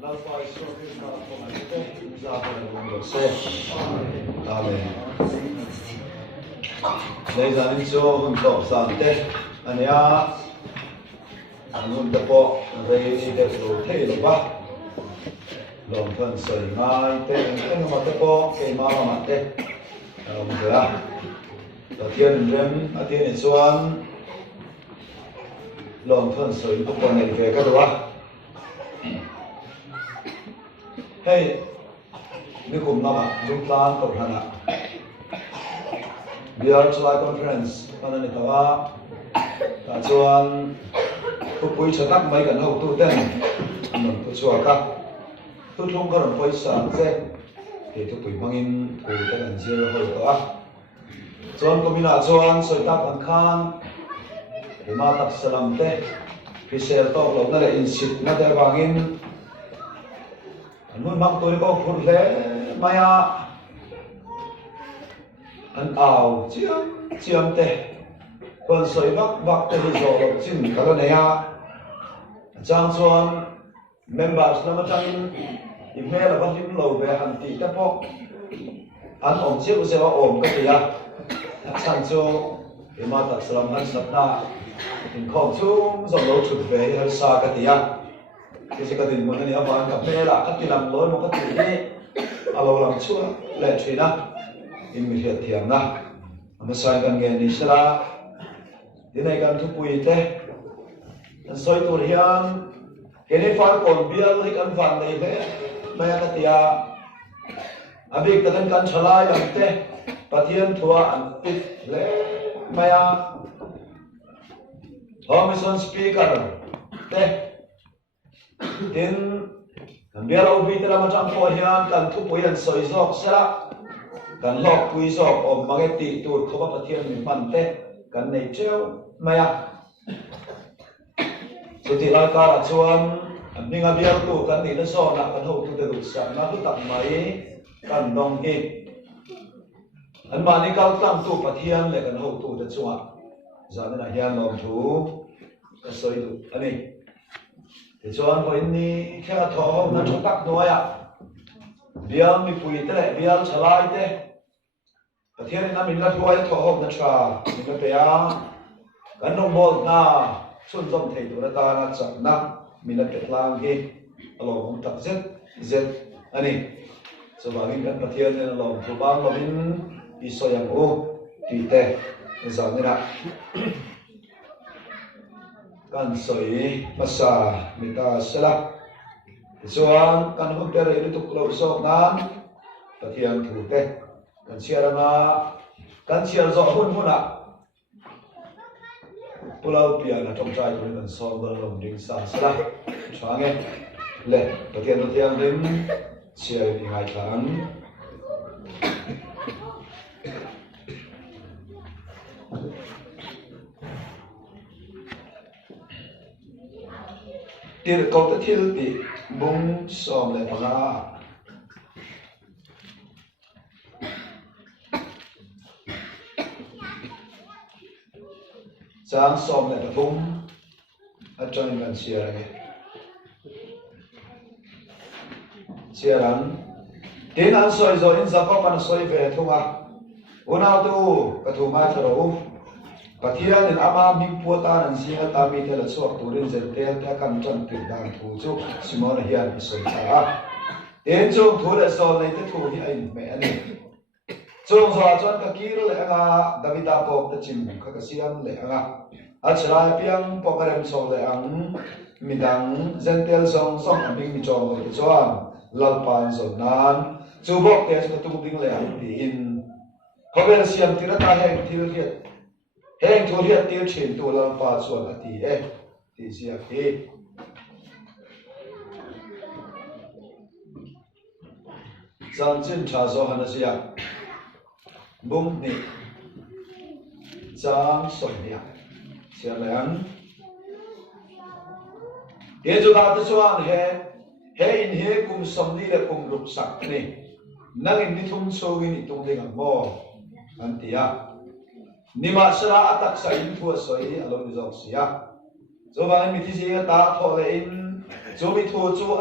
Đây là những số hùng tổ sản tế anh ya anh hùng tập bộ về đi đẹp đồ thế rồi ba lòng thân sợi mai tế anh hùng tập bộ cái mà mặt tế ông được à đầu tiên rem ở tiên xuân lòng thân sợi tập bộ này về cái đó heyนี่คุมน้ำมันลุกลานกับขนาด We are July conference ตอนนี้แต่ว่าแต่ส่วนผู้ป่วยชนักไม่กันเอาตู้เต้นมันผู้ช่วยกับตู้ทุ่งก็ต้องไปสั่งเสร็จที่ทุกผู้มังอินผู้เต้นเชื่อหัวตัวส่วนก็มีหน้าส่วนสวยตักอันข้างที่มาตักสลัมเต้พิเศษต้องลงนั่นแหละอินสิตนั่นแหละบางอินนู่นมักตัวนี้ก็พูดเลยไม่อะอันเอาเจียมเตะคนสวยบักเตะที่โซ่จิ้มกันเลยอะจางส่วน members นั่นมาจังอีเมลวันที่เราไปอันตีแต่พออันอมเชี่ยวเสียว่าอมก็ตีอะจางส่วนที่มาตัดสลัมนั้นสัปดาห์ถึงของชุ่มสมรสชุดเวให้สากันตีอะที่จะกระดิ่งมันนี่เอากับเมล่ะก็ตีลำร้อยมันก็ตีนี่เอาเราลำชั่วแหละชีนะอินมีเหตุเทียมนะมันใส่กันเงินนี่ใช่ละที่ในการทุบปุยเต้มันสวยตัวเฮียนเห็นไอ้ฟันก่อนเบี้ยให้กันฟันเลยเต้ไม่อยากตีอาอภิกตะกันฉลาดอย่างเต้ปะเทียนทัวอันติดเลยไม่อยากพอไม่สนสปีกเกอร์เต้ดินกันเบี้ยเราวิจารณ์มาจังพอเฮียนกันทุบปุยอันสวยซอกเสียละกันหลอกปุยซอกอมมาเกติตูดเขาว่าปะเทียนมีมันเต้กันในเจ้าไม่อยากสุดที่รายการชวนนี่งานเบี้ยตูกันนี่นั่นซ้อนนะกันหูตูเดือดสั่งนะทุกตัดไหมกันดองกิอันมานี่เขาตั้งตูปะเทียนเลยกันหูตูเดือดชัวจานนี่นะเฮียนลองถูก็สวยดูอันนี้แต่ชวนคนนี้แค่ท้องนั่นชุดตักน้อยอ่ะเบี้ยมีปุยเต้เบี้ยฉลาดเต้ปะเทียนนี่นะมีนักรวยท้องนั่นชามีนักเปียกันน้องบอลน่าชุนจอมเทตัวตาหน้าจับนักมีนักเตะลางที่อารมณ์ตักเซ็ตอันนี้สบายกันประเทศเนี่ยอารมณ์ผู้บ้านเราเป็นอิสยังโอ้ตีเตะในสามนี่นะกันสวยภาษามิตาสละส่วนกันหุ่นเตะในทุกโลกโซกนั้นประเทศถูกเตะกันเชียร์มากันเชียร์จอหุ่นอ่ะPulau Piana trong trai của mình son vào lòng đình sa sala choáng nghe lệ đầu tiên đến chia đi 2 tháng tiền câu tất thiên thì bung xòm lại bằng ra sáng xóm này là vùng ở trong gần xìa này xìa lắm tiến ăn xoay rồi in ra có phần xoay về thôi à ôn ao tu cả thủ mai cho đâu và thiên nên ama mình bua ta nên xìa ta mi theo là suộc tu đến dần theo theo căn chân tiền đàng thủ chúc Simon là hiền bị xoay ta tiến chung thủ là xoay này tới thủ thì anh mẹ này chung rồi chọn cái kia là anh David Apop đã chìm các siam là anh Achalai piang pokarem so le ang midang zentel song ang bing mi chong le chuan lalpan zon nan chubok te chu tung ding le ang ti in khovel siam tira ta heng thil hiat heng thul hiat tir chin tu lalpa chuan ati ti sia ki zang chin cha zo han sia bung ni zang so ya xia láng thế chúng ta tới cho he in he cùng sống đi là cùng lục sạch này năng in đi thung sâu in tung đi ngang mò anh tia ni mà sẽ là attack sai in thua soi along đi dòng xia cho bạn mình thì gì ta thọ là in chú mi thu chú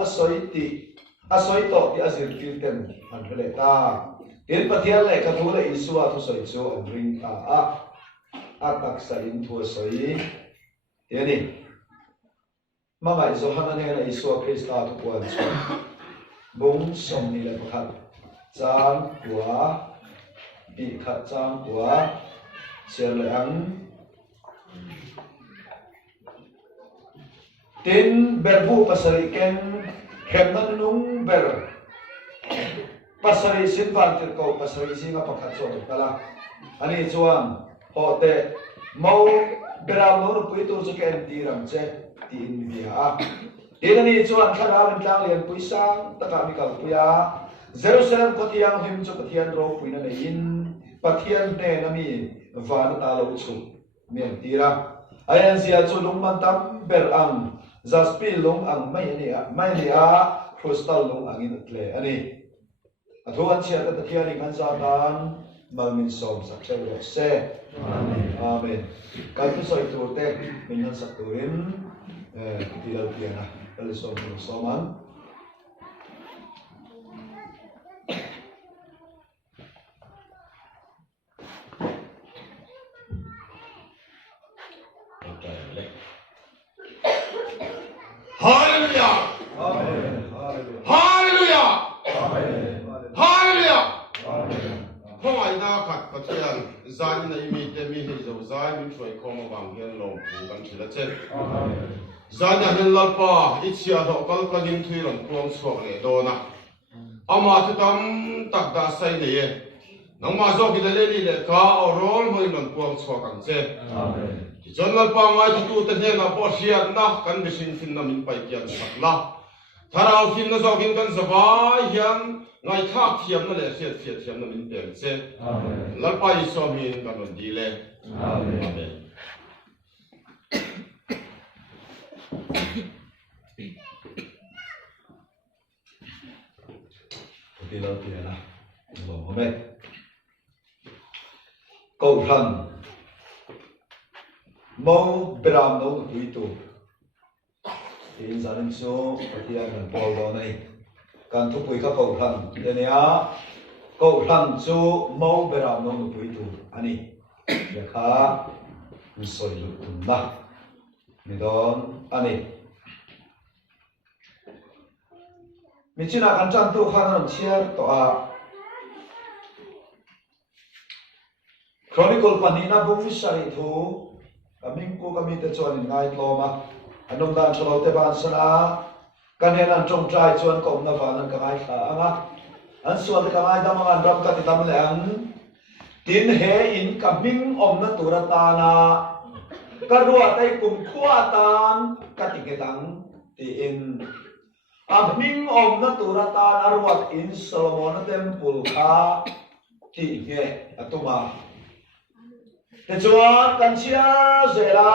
asoi to ti azir filten an hele ta tin pathian le ka thu le isua thu soi chu an ring ta a tak sa in thu soi yani mama izo hanan he la isua krista thu kwan chu bung som ni le khat chang kwa bi khat chang kwa cher le ang tin berbu pasari ken khemnan nung ber pasari sinvan tir ko pasari singa pakhat so kala ani chuan hote mau beram no pui tu chu ken tiram che ti in mi ha tin ani chuan thara ban tlang lian pui sang taka mi kal puya Jerusalem ko tiang him chu pathian ro pui na in pathian ne nami van ta lo chu men tira ayan sia chu lung man tam ber ang Zaspil long ang may niya crystal long ang inatle ani atuan siya ta tiya ni kansakan malmin som sa chelo se amen kanto sa iturte minhan sa turin tilal piana alisom soman Hallelujah! amen Hallelujah! amen Hallelujah! Không ai na khát có tiền, gian này mi tên mi hình dầu gian mi phải không bằng hiền lòng phù bằng chỉ là chết. Gian nhà hiền lal pa, ít xia thọ cal cal nim thui lòng quang suak lệ đô na. Ama tu tam tak da say này, nang ma zo kita leli lệ ka orol mo lòng quang suak ang chết. John lal pa ngai tu tu tên na po siat na kan bisin fin na min pai kian sakla. Tharau fin na zo kin kan zavai hian ngai thak thiam na le fiat thiam na min tem che lal pa i so min kan on di le amen tilal piana lo me Kohhran mau beram no pui tu in zanin chu pathian kan pol lo nei kan thu pui ka Kohhran enia Kohhran chu mau beram no pui tu ani yakha soi lu tum na ni don ani mi china kan chan tu khan chiar to a Chronicle panina bung sari thu kaming ko kami te chuan in ngai tloma anom dan chalo te ban sana kanen an trong trai chuan kom na van an kangai kha anga an sual te kangai dam an ram ka ti tam le ang tin he in kaming om na turata na karua tai kum khua tan ka ti ke dang ti in aming om na turata arwat in Solomon temple kha ti nge atuma te chuan kan chia zela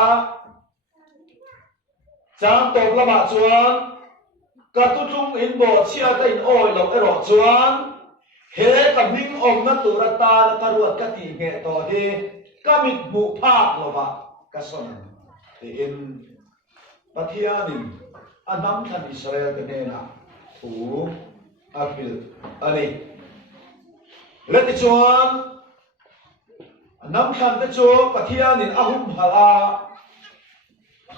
chang top lama chuan ka tu tung in bo chia ta in oi lo ero chuan he ka ming om na turata na karuat ka ti nge to hi ka mit mu phak lo ba ka son ti in pathianin anam than Israel te ne na thu apil ani leti chuan nam khan te chu pathianin ahum hala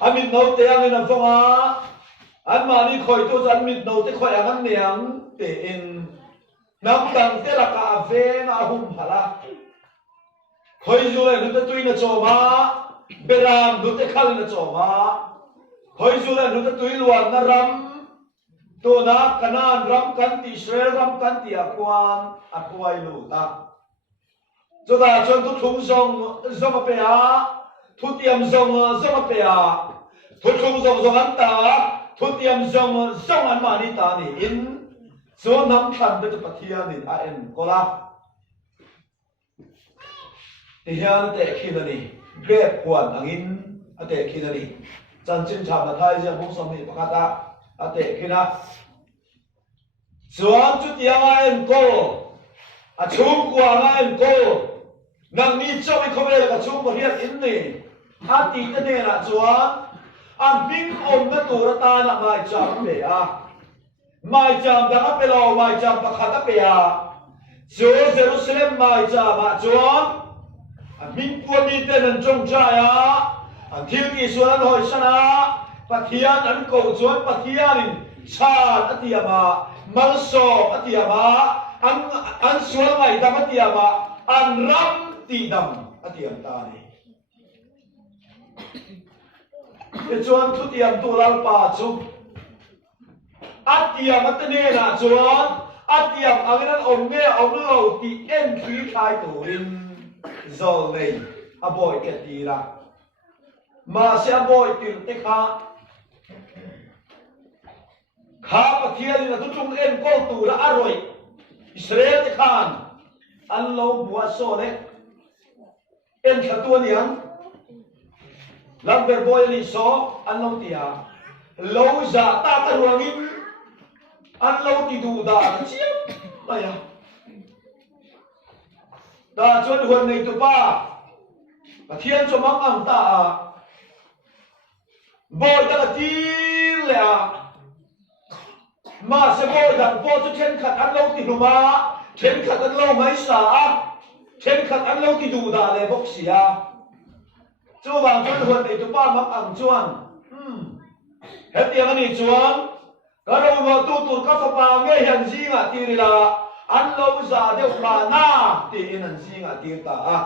amin no te angin avonga an mani khoi tu an mit no te khoi an niang te in nam tang te la ka ven ahum hala khoi ju le nu te tuina choma beram nu te khal na choma khoi ju le nu te tui luan na ram tu na kanan ram kan ti Israel ram kan ti akwan akwai lu ta cho ta chọn tu thung song pe a thu tiam song pe a thu thung song an ta thu tiam song an ma ni ta ni in so nam khan te pathian in a en kola ti hian te khilani grep kwan angin ate khilani chan chin cham na thai je mong som ni pakata ate khina chuan chu tiang a en ko a chung kwa a en ko nang mi chong I khome ka chung ko hian in ni a ti te ne na chuan an bing om na tura ta na mai cham be a mai cham da pe lo mai cham pa khata pe a jo Jerusalem mai cham a chuan an bing pu mi te nan chong cha ya an thil ki suan hoi sana pathian an ko chuan pathian in chan atiama malso atiama an sual ngai dam atiama an ram ti dam atiam ta ni ke chuan thu tiam tu lal pa chu atiam atne na chuan atiam angan om nge om lo ti en thri khai tu in zol nei a boy ke ti la ma se a boy til te kha pathian na tu chung en ko tu la aroi Israel te khan an lo bua so le en khatu niang lamber boy ni so an lo tia lo za ta ta ruangin an lo ti du da chiam maya da chuan huan nei tu pa pathian cho mang ang ta boy ta ti le a mà sẽ bôi đặt vô cho trên khát ăn lâu thì đủ mà trên khát ăn lâu mấy xả trên khát ăn lâu thì đủ đã để bốc xì à chú bằng cho huân để chú ba mắc ăn chuan hết tiếng anh đi chuan cái đâu mà tu tu các pháp nghe hiện gì ngã tiền là ăn lâu già đều mà na thì hiện gì ngã tiền ta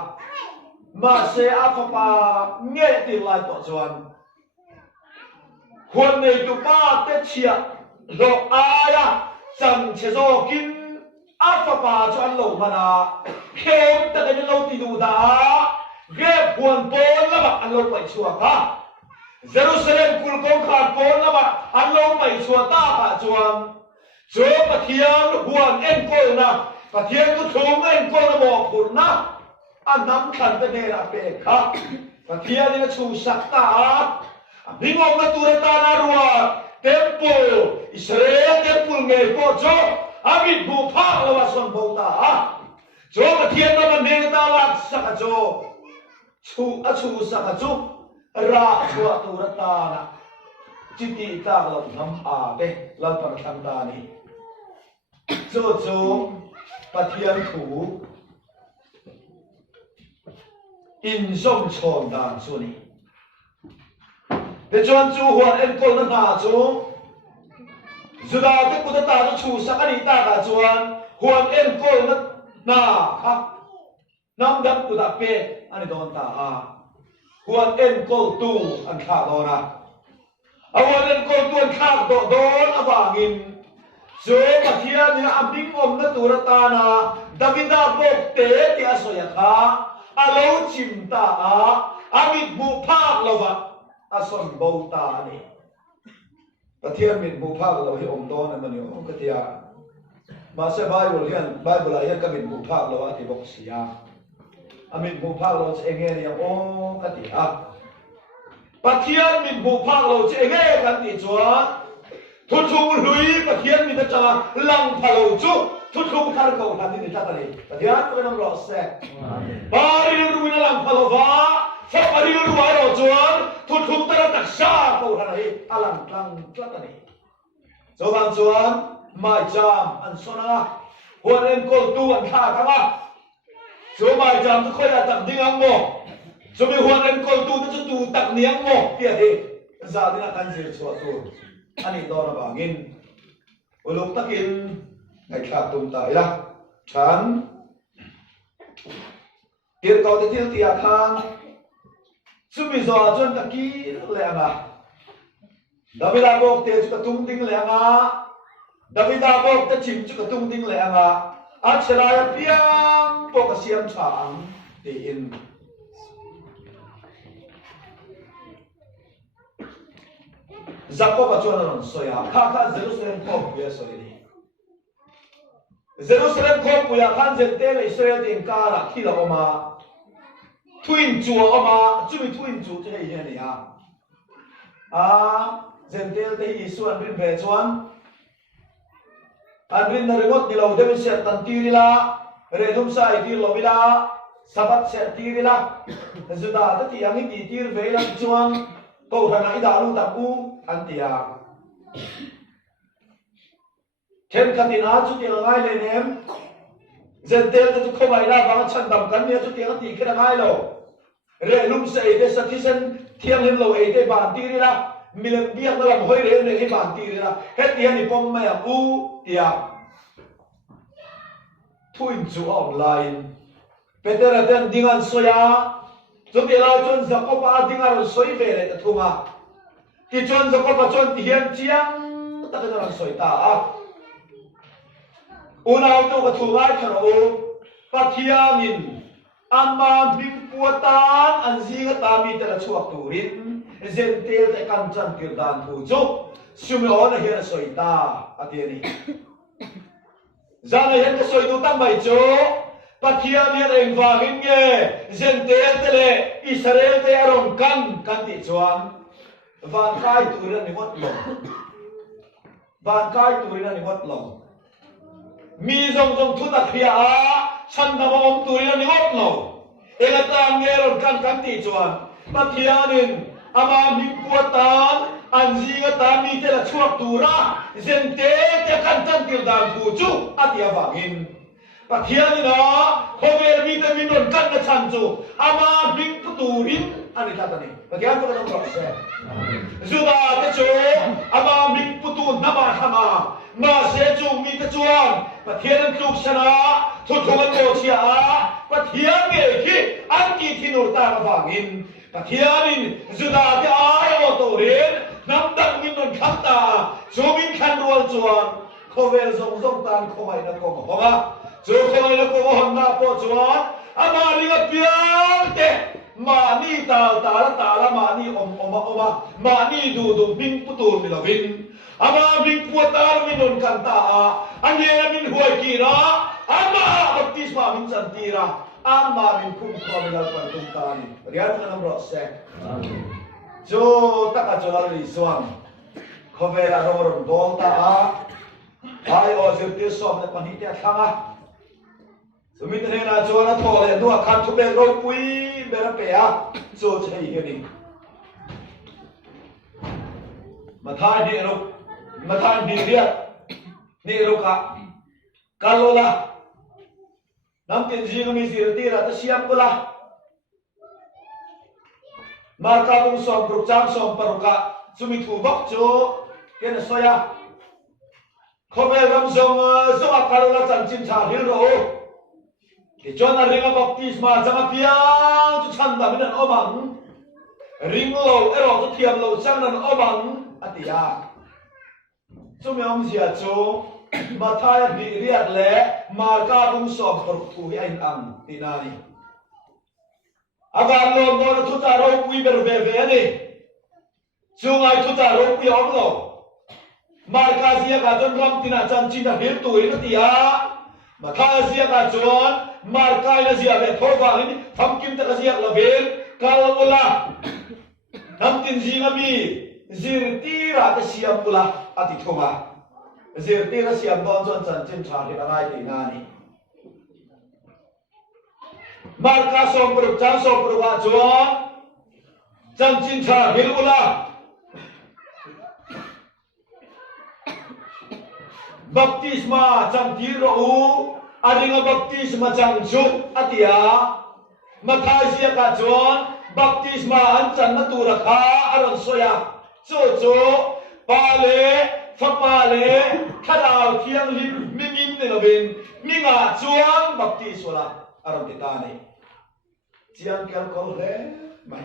mà sẽ áp pháp nghe tiền lại bỏ chuan huân để chú ba tết chia lo aya chẳng chế do kinh áp pa cho anh lâu mà na khéo ta cái lâu thì đủ đã ghép buồn bốn là mà anh lâu bảy chùa cả Jerusalem kul công khát bốn là mà anh lâu bảy chùa ta cả chùa chúa bà thiên buồn em cô na bà thiên cứ thúng em cô na bỏ phun na anh nắm khẩn cái này là bể khác bà thiên đi nó chủ sắc ta đi ngọc nó tu ta na ruột temple Israel temple ngai po cho amit bu pha la wa son bo ta cho ma thiên na man ne ta la sa ka cho chu sa ka chu ra chu tu ra ta na chi ti ta la nam a be la par tham ta ni cho pa thiên khu in som chon dan su ni để cho anh chú hoàn em cô nó thả chú dù đó cái cô ta nó chủ sắc anh ta cả chú anh hoàn em cô nó na khác năm đâm cô ta pe anh đón ta hoàn em cô tu anh khác đó na hoàn em cô tu anh khác đó đó vàng in chú mà thiên thì anh biết ông nó tu ra ta na David đã bốc tế thì anh soi khá lâu chìm ta anh biết bu phác lâu vậy ason bau ta ni pathian mit bu phak lo hi om don man yo ka tia ma se bible hian ka mit bu phak lo ati bok sia amit bu phak lo che enge ni o ka tia pathian mit bu phak lo che enge kan ti chua thu thu lui pathian mit ta lang phalo chu thu thu khar ko han ni ta ta ni pathian ko nam lo se bari ru na lang phalo va Phật ở đây luôn nói rồi chuan, thụt thụt ta đã tắc xa cầu thằng này, lăng lắc này. Cho bằng chuan, mai cham ăn sona, huân em cô tu ăn khá khá mà. Cho mai cham tôi khơi là tặng tiếng ăn mò, cho mình huân em cô tu tôi tu tặng tiếng mò, kia thì ra thì là ăn gì chuột tu, anh ấy đó là bảo nghìn, lúc tắc in ngày khác tung tại là chán, tiền cầu thì thiếu tiền khang. Chú bây giờ chân ta kỹ lẹ mà David đã bốc tế chú ta tung tinh lẹ mà David đã bốc tế chìm chú ta tung tinh lẹ mà Át sẽ lại biang bốc cái xiêm chẳng Thì in Giặc bốc cái chuan là soi à Khá khá Jerusalem khóc bia soi đi Jerusalem khóc bia khán dân tế là Israel tình ca là khi là ông mà Twin chùa mà chú mình twin chùa chứ hay gì này dân tiêu thì Isu anh bin về chuan anh bin là remote đi lâu để mình sẽ tận tiêu đi la rồi hôm sau đi lâu đi la Sabat sẽ tiêu đi la rồi đó thì anh đi tiêu về là chuan Kohhran na ida lu tam u antia Ken katin a chu tiang ngai le nem zentel te chu khomai na bang chan dam kan ne chu tiang ti khen ngai lo re lum se de citizen thiang hin lo e de ban ti ri la milen biak na lam hoi re ne he ban ti ri la het ti ni pom ma ya u tia thuin chu online Peter ten dingan soya chu ti la chon zakopa dingar soi ve le ta thuma ti chon zakopa chon ti hian chiang ta ka ran soi ta a Unau tu ka thungai kharo pathianin amma bim puatan anjinga tami tela chuak turin zentel te kan chan kirdan thu chu sumeo na hian soita atiani zana hian ka soitu tambai chu pathianin engwangin nge zentel tele Israel te aron kan ti chuan van kai turin ni mot lo van kai turin ni mot lo mi zong thu ta khia a chan da om turin ni mot lo ela ta ngeron kan ti chuan pathianin ama mi puatan anjinga ta mi te la chuak tura zente te kan chan tir dan thu chu atia wangin pathianin a khover mi te min ron kan na chan chu ama bing puturin ani ta ni pathian ko na se zuba te chu ama bing putun na ma thama ma se chu mi te chuan pathian tluk sana thu thongan ko chia a pathian nge khi an ki thinur ta ma wangin pathianin zuda te ai o to ren nam dang min non kham ta chu min khan rual chuan khovel zong tan khomai na ko ma chu khomai na ko hon na po chuan ama ringa piang te ma ni ta la ma ni oma ma ni du bing putur mi lovin ama bing putar min non kan ta a ane min huai ki na ama baptisma min santira ama min kum khominal pan tum tani riat na bro se jo taka jola li swam khovera ron bol ta a ai o zirti som na pani te thanga sumit ne na jola thole nu khan thu be ro pui bera pe a so chei hi ni mathai ni riat ni ro ka kalola nam tin jing mi zirti ra ta siam kula marka bung som grup cham som paruka sumi thu bak chu ken soya khomel ram zong akarola chan chin tha hil ro ki chon a ringa baptisma changa piang chu chan da min an omang ring lo ero chu thiam lo chang nan omang atia sumi om zia chu mathai bi riat le marka bung som paru thu hi ain ang tinani agar lo no thu ta ro pui ber ve ni chungai thu ta ro pui om lo marka zia ka don ram tina chan chin da hil tu ri tia mathai zia ka chon marka la zia ve thor ba ni tham kim ta zia la vel kal ula nam tin jinga mi zirti ra ta siam ula ati thoma zirti ra siam don chon chan chin tha ri ngai ti na ni marka som pro cha som pro wa chon chan chin tha hil ula baptisma chan ti ro u aringa baptisma chan ju atia mathai sia ka chon baptisma an chan na tu ra kha aron soya cho pale phapale khadal thiang lim mimin ne lovin minga chuang baptisma aron titani chiang kal kol he mai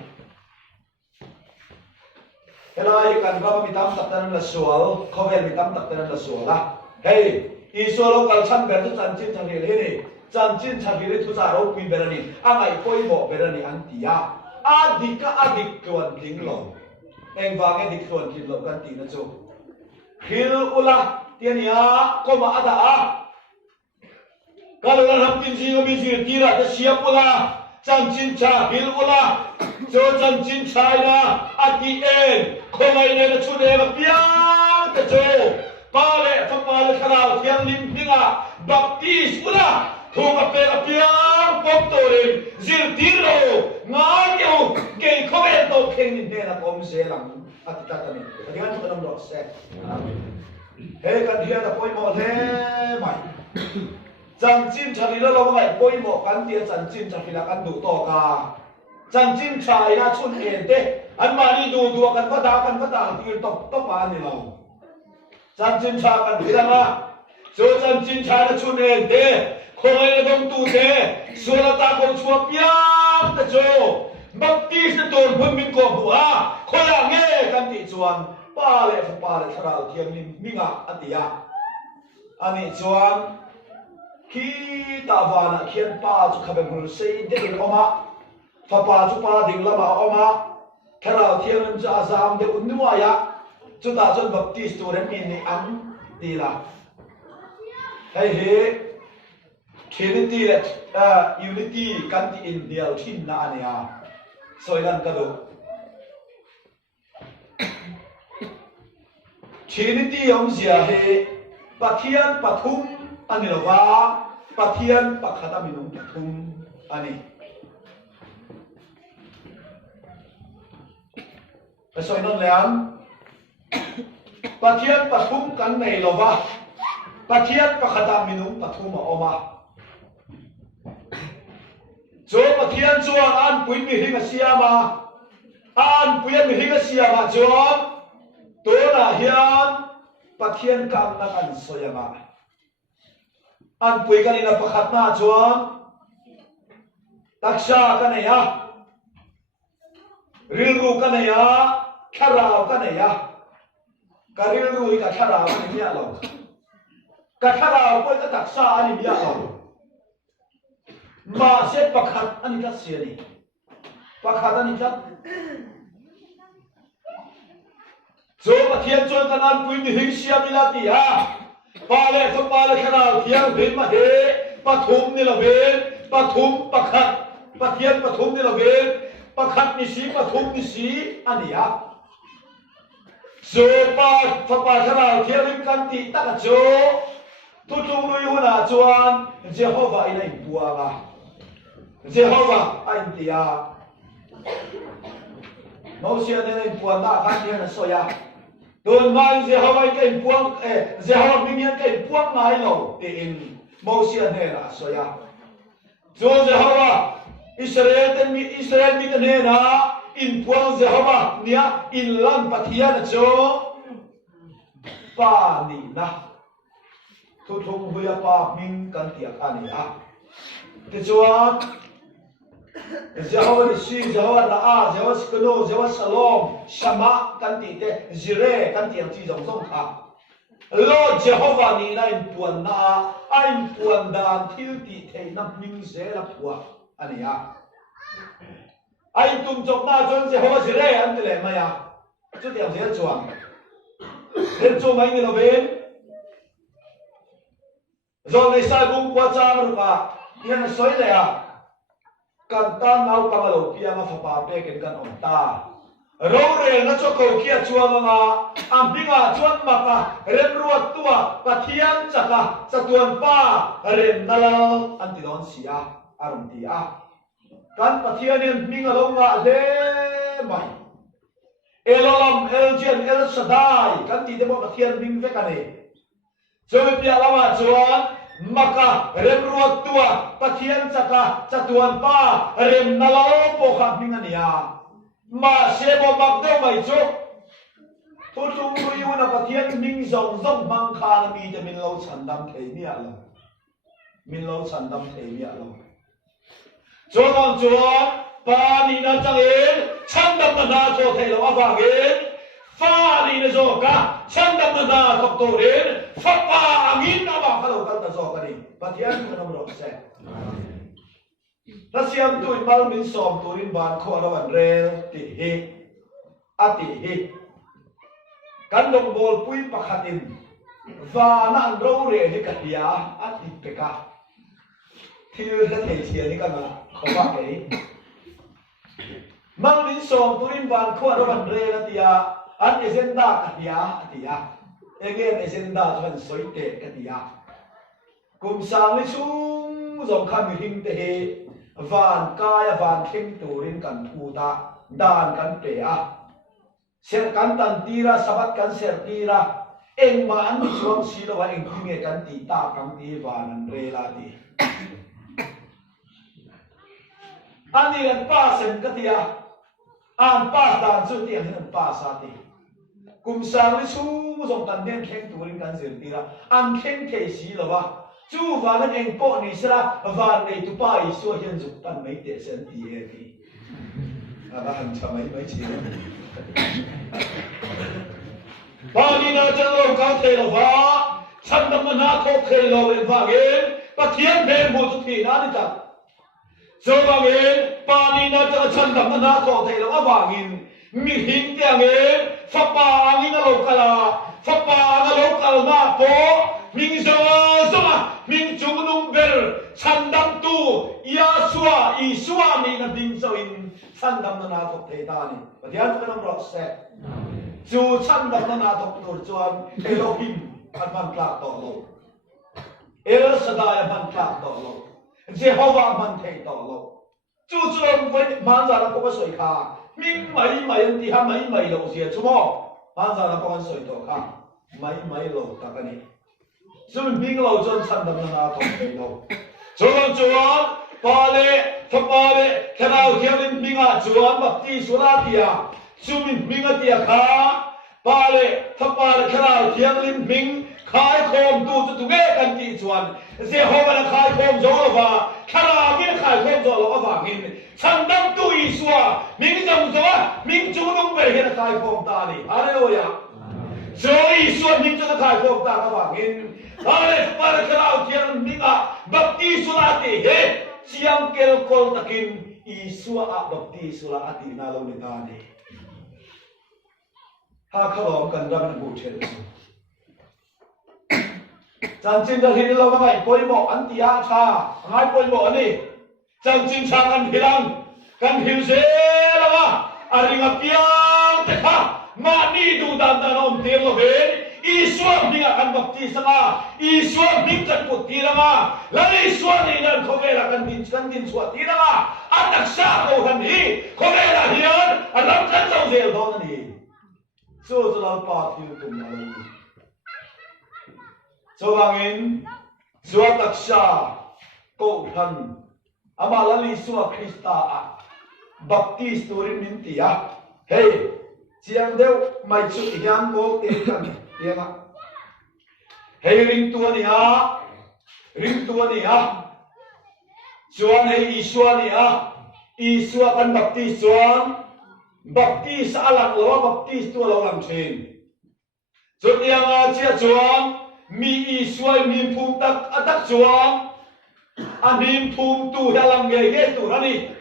helai kan ba mi tam tak tan la sual khovel mi tam tak tan la suala hey isolo kal chan ber tu chan chin chan le ni chan chin chan le tu za ro pui berani angai koi bo berani antia adik tuan ting lo eng wang dik tuan ting lo kan ti na chu khil ula tiania koma ada a kalau ram tin ji mi ji tira ta siap ula chan chin cha hil ula cho chan chin chai na ati en khomai ne na chu ne ba piang ta chu pale khana thiang lim pinga baptis ula thu cà phê cà piang bốc torin zil tiro ngã nhau cái không em đâu khen mình nè là com xe làm à tita tani cái anh cũng làm được xe he cái dia là bôi mỏ thế mày chẳng chim chả đi lo lo mày bôi mỏ cái dia chẳng chim chả đi là cái đủ to cả chẳng chim chả ya chun hề thế anh mà đi đủ cái phát đá thì tóc tóc bà này lâu chẳng chim chả cái đi là mà cho chẳng chim chả là chun hề thế không ai đông tu thế xưa là ta còn chua piang ta cho bác tí sẽ tồn phương mình có bùa khôi là nghe căn thị chuan ba lệ thảo thiêng mình ngạ anh tía anh ấy chuan khi ta vào là khiến ba chú khắp bên xây đến oma pha ba chú ba đình làm oma thảo thiêng mình cho azam để ổn nuôi ya chú ta chuan bác tí tồn mình ăn tì là hay he Trinity unity kan ti India thin na ania soilan ka do Trinity om zia he pathian pathum ani lawa pathian pakhata minung pathum ani soilan lean pathian pathum kan nei lawa pathian pakhata minung pathum oma cho pathian chuan an pui mi hinga siama an puyan mi hinga siama chuan to na hian pathian kam na kan soyama an pui kan ina pakhat na chuan taksha kan ya rilru kan ya kharau kan ya karilru ka kharau ni ya lo ka kharau ko ta taksha ani ya lo mà sẽ pakhat ani kat sia ni pakhat ani kat zo pathian chuan kan an pui mi hing sia milati ha pale khana thiang bin ma he pathum ni laven pathum pakhat pathian pathum ni laven pakhat ni si pathum ni si ani ha zo pa khana thiang kan ti ta cho tu tung lui huna chuan Jehovah ina buanga Jehovah anh tia mau sia nên buang na kan dia na soya don man Jehovah cái buang Jehovah minyan cái buang ngai lo te in mau sia ne na soya cho Jehovah Israel mi ne na in buang Jehovah nia in lan pathian cho pa ni na thu thung huya pa min kan tia ani a te chuan Jehovah Nisi, Jehovah Ra'a, Jehovah Sikano, Jehovah Shalom, Shama kan ti te, Jireh kan ti ang chi jong song kha. Lord Jehovah ni na in puan na, in puan dan thil ti thei nam ming se la puwa ani a. Ai tum chok na chon Jehovah Jireh an ti le maya. Chu ti ang se chuan. Len chu mai ni lo ben. Zon nei sai bung kwa cha ru ka, yan soi le a. Kan ta nau pangalo kia ma fa pe ken kan on ta ro re na cho ko kia chuang nga ambinga chuan ma ka rem ruat tua pathian chaka chatuan pa rem nalal an ti don sia arum ti a kan pathian in minga lo nga le mai elolam eljen el sadai kan ti de mo pathian ming ve kan e so pia lama chuan maka rem ruat tua pathian chaka chatuan pa rem nalalo po khat mingania ma sebo magdo mai cho tu tung ru na pathian ming zong zong mang kha na mi de min lo chandam thei mi alo min lo chandam thei mi alo cho nang chuan pa ni na changin chandam na cho thei lo avangin fa ni na zo ka chandam na thok to ren fa pa angin na ba khalo kal ta zo ka ni pathian ko nam ro se ta siam tu mal min som turin ban kho ra ban rel ti hi ati hi kan dong bol pui pakhatin va na an ro re hi ka ya ati peka thil ka thei sia ni ka na kho ba ke mal min som turin ban kho ra ban rel ati ya an agenda katia atia again agenda chuan soite katia kum sang li chung dòng khăn hình thế van kaya van khem turin kan thu ta dan kan pe a ser kan tan tira sabat kan ser tira eng ma an suam si lo wa eng nge kan ti ta kan ti van an re la ti ani an pa sem ka tia an pa dan su ti an pa sa ti kum sang li su dòng tan den khem turin kan ser tira an khem ke si lo wa chú và nó anh bỏ đi ra và này tụi bay xua hiện dục tan mấy tiền sen tiền thì là hàng trăm mấy triệu bao nhiêu năm chân lòng cao thế là vả chân đâm nó khó khề lâu lên vàng yên và thiên về một chút thì đã đi chặt rồi vàng yên bao nhiêu năm chân đâm nó khó thế là vàng yên mi hình tiếng yên pháp ba anh nó lâu cả là pháp ba nó lâu cả là po mình zoma mình chung nung bel chandam tu ia suwa I suwa mi na ding so in chandam na thok te ta ni patian ka nam ro se chu chandam na thok tur chuan Elohim an man tlak to lo El Shaddai man tlak to lo Jehovah man thei to lo chu chuan với man za la ko soi kha min mai ti ha mai lo sia chu mo man za la ko soi to kha mai lo ta ka ni chúng mình biết lâu chân chân đâm na thong cái lâu, chuan ba lệ cái nào kia mình biết à chuan bậc ti số la tia, chúng mình biết à tia khá, ba lệ cái nào kia mình biết khai khom tu ngheกันti chuan, Jehovah là khai khom rồi và cái nào biết khai khom rồi là vàng in, chân đâm tu Isua, mình trông rồi, mình chú nung về hiện khai khom ta đi, Hallelujah. Rồi Isua mình cho nó khai khom ta các vàng in. Hãy subscribe cho kênh Ghiền Mì Gõ để không bỏ lỡ những video hấp dẫn Isua mình akan baptis nga, Isua mình kan putih nga, lalu Isua ni nan kogela kan din suati nga, anak sa Kohhran ni kogela hiyan, alam kan sa uzel do ni, so jalal pathi tum malu, so bangin, suatak sa Kohhran, amalali Isua Krista baptis turin mintia, hey, siang deu mai chu hiyan ko tekan. Iya nggak? Hei ring tua ni ha, Juan hei Isua ni ha, Isua kan baptis Juan, baptis alang lawa baptis tua lawa chen. Jod yang chia Juan, mi Isua mi pum tak atak Juan, anim pum tu dalam gege tu rani,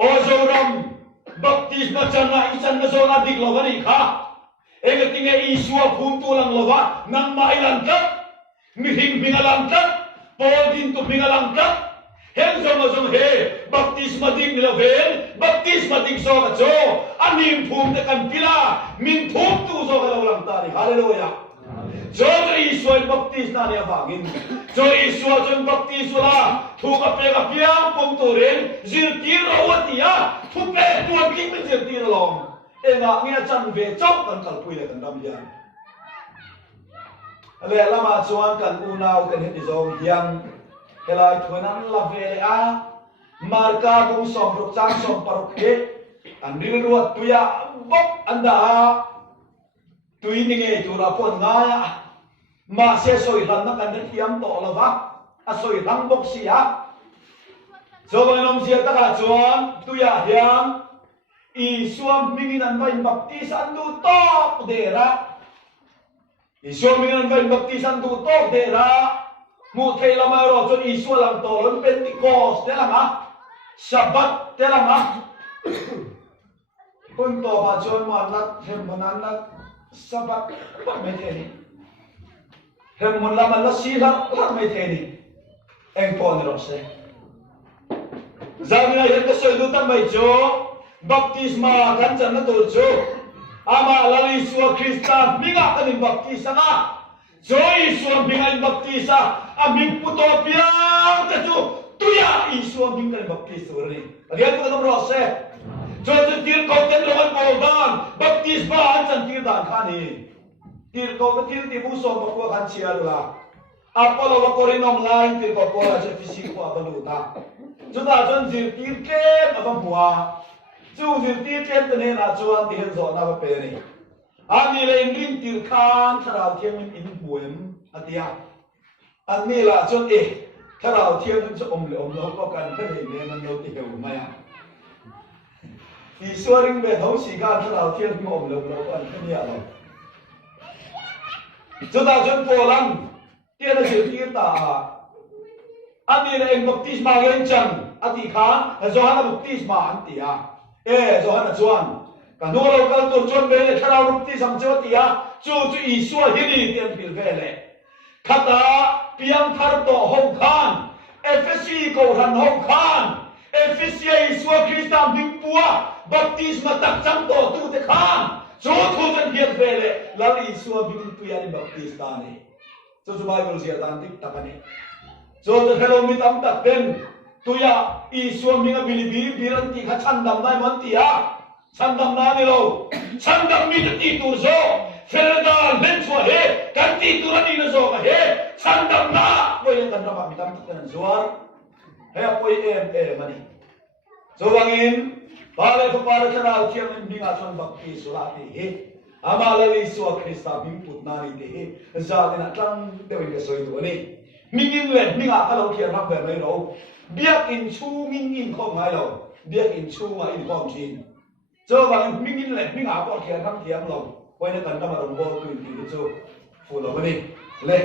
ozoram baptis macam na isan mazona dik lawa ni ha. Ega tinga Isua punto lang lava nang mailangkat, mihing pingalangkat, podin to pingalangkat, hen zong he, baptisma ding nilavel, baptisma ding so kacho, anim pum de kan pila, min pum tu so kalaw lang tani, hallelujah. Jo Isua baptis na niya bangin, jo Isua jo baptis wala, thuka pega piang pum turin, zirtiro watia, thupe tuan king min zirtiro long. Enggak nghe chân về chốc cần khẩn quy là cần đâm hiền. Lẽ là mà chuan cần u nào cần hết dòng hiền. Cái lại thuần ăn là về à. Marka cũng sòng rục trang sòng parok hết. Anh đi ruột tui à bốc anh đã. Tui đi nghe chủ là phồn ngay à. Mà xe sôi lần nó cần hết hiếm tổ là vác. À sôi lăng bốc xì á. Rồi bọn ông xìa tất cả chuan tui à hiếm. Isua minginan ba yung baptisan duto dera. Isua minginan ba yung baptisan duto dera. Mutay lang mayroon so Isua lang tolon Pentecost te lang ha. Sabat te lang ha. Punto ba John manat hemmananat sabat lang may teni. Hemman laman la silang lang may teni. Eng po ni Rose. Zabi na yun kasoy lutan may Jo. Baptisma kan chan na tulcho ama lali Isua Krista minga kanin baptisa nga Joy suam bingai baptisa aming puto piang tachu tuya isuam bingai baptisa ri. Alian ko kadang rose. Joy tir kau ten longan paudan baptisma ansan tir dan khani. Tir kau ke tir tibu som bakwa kan ciarula. Apa lo koрином lain tir kau pola je fisik ko abaluta. Juda jon jir tir kem abang mua. Ju jir tir kem tene na chuan ti hen zo na ba pe ni. Ani le ingin tir khan tharau thiam in buem atia. Ani la jon tharau thiam chu om le om lo ko kan ka le le man lo ti heu ma ya. Ti suaring be thau si kan tharau thiam om lo lo kan ka nia lo. Juda jon polam tia na jir tir ta ani le eng baptisma gen chan ati khan Johanna baptisma antia Johanna chuan kan no lo kal tur chon be thara rupti sam cho tia chu Isua hini tian pil vele khata piang thar to ho khan FSC Kohhran ho khan FSC Isua Krista bingpua baptisma tak chang to tu te khan cho thu jan hiat vele la Isua bingpua ni baptista ni so Bible sia tan tik takani so the hello mi tam tak ben tuya Isua minga bili biran ti kha chandam nai man tia chandam na ni lo chandam mi ti tur so ferda len so he kan ti turan ni so ma he chandam na ko yang kan ra mi tam tak kan zuar he apoi mani so bangin pare ko pare chana thiam mi nga chon bakti surati he amala Isua Krista bing put na ni te he za na tang de wen ke soi tu ni mingin len minga kalau kian hak ber mai lo biak in chu mingin khom ngai lo biak in chu ma in khom chin cho bang mingin len minga ko kian hak kiam lo koi na kan ma rong bo tu ti chu fu lo ni le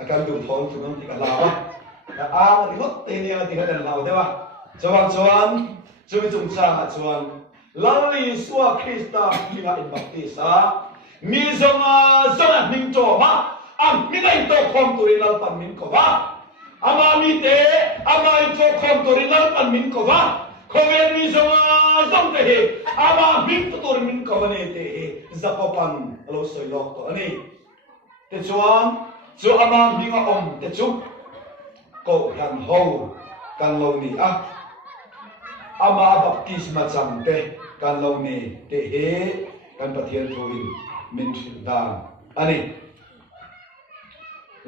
akan du thon tu ngam ti ka la ba ri hot te ni ti ka dan lao de ba cho bang chuan chu mi chung cha ma chuan lali Isua Krista minga in baptisa mi zonga ning cho ma mi nai to khom turinal pan min ko ba ama mi te ama to khom turinal pan min ko ba khoven mi zong te he ama min to tur min ko ne te he zapopan lo soi lok to ani te chuan chu ama mi nga om te chu ko kan ho kan lo ni ama baptisma chang te kan lo ni te he kan pathian thuin min thil dan ani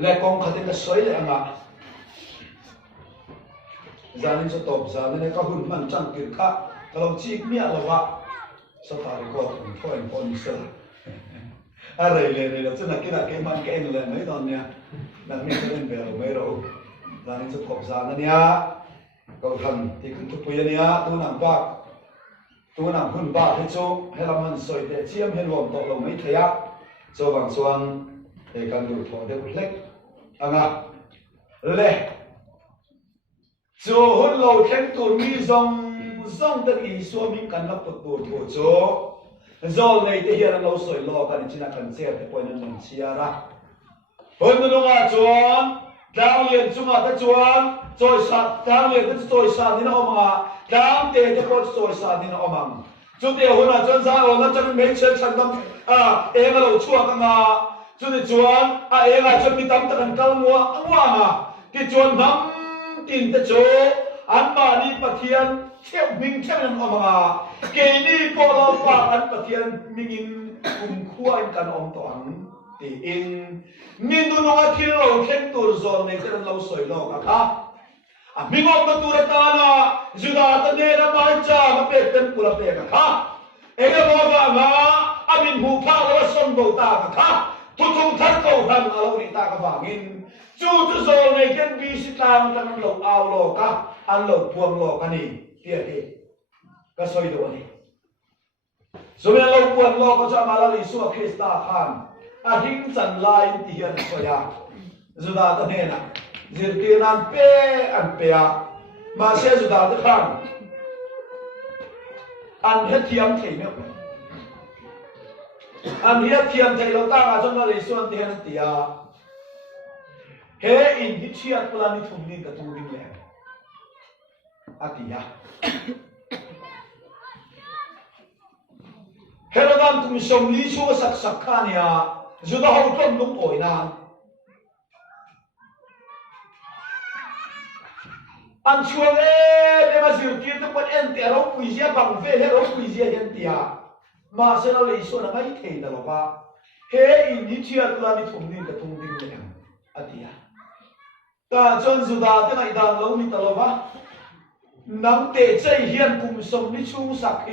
le kong khatin ka soi le anga zanin so top zanin ka hun man chang kir kha kalau chik mia lawa sa ta record point on sa are le chuna kira ke man ke en le mai don nya na mi ren be ro mai ro zanin so top zanin ya kau than ti kun tu puya nia tu nang hun ba te chu helaman soi te chiam hen lom to lo mai thaya so bang chuan e kan du tho de lek anga le cho hun lo thlen tur mi zong ta Isua min kan lap to tur tho cho zol nei te hian lo soi lo kan china kan che te point nan chiara hun nu nga chuan dang lien chunga ta chuan choi sa dang lien ta choi sa ni na oma dang te te ko choi sa ni na omang chu te hun a chuan sa o na chan me chen chan dam e ma lo chua ka nga chu ni chuan e nga chu mi tam ta kan kal mua ma ki chuan nam tin te chu an ma ni pathian cheu ming chen an oma ke ni po lo pa an pathian mingin khuai kan om to an ti in min nu no thil lo khen tur zon nei ter lo soi lo ka kha a mingom na tur ta na juda ta ne na ma cha ma pe ten pula pe ka kha e ga bo ga ma a min hu pha lo son bo ta ka kha tu chung thar ko ran a lo ni ta ka ba ngin chu zon nei ken bi si tang ta lo ao lo ka an lo puang lo ka ni tia ti ka soi do ni so me lo puang lo ko cha ma la Isua Krista khan a hing chan lai ti hian soya juda ta ne na zir ti nan pe a ma se juda ta khan an he thiam thei me an he thiam thei lo ta ga chon la Isua ti hian ti a he in hi chiat pula ni thum ni ka tu ding le atia Herodam kum som li chu sak khan ya juda ho tom lung oi na anh chuông em mà dìu tiền tôi vẫn em tiền đâu quỳ gia bằng về hết đâu quỳ gia hiện tiền mà sẽ nó lấy số là mấy thế nào ba he in đi chia là đi thùng đi cái thùng đi này à tiền ta chân dù ta cái này đang lâu đi tao ba nắm tệ chơi hiền cùng sống đi chung sạc khi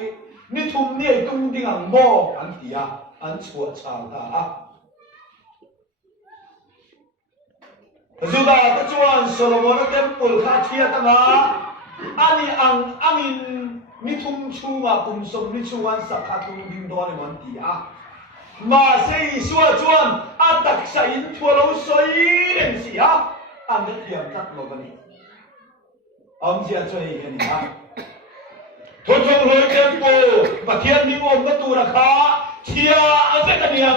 đi thùng đi tung đi ngang mò anh tiền anh chuột chào ta dù ta cái chuan Solomon cái temple khác chia ta ngã anh angin ni thum chunga kum som ni chuan sakha tum ding don man ti a ma sei suwa chuan atak sa in thualo soi ren si a ang ne thiam tak lo bani am sia choi ke ni a thon thong loi temple pathian ni om na tu ra kha chia a ve ka ni a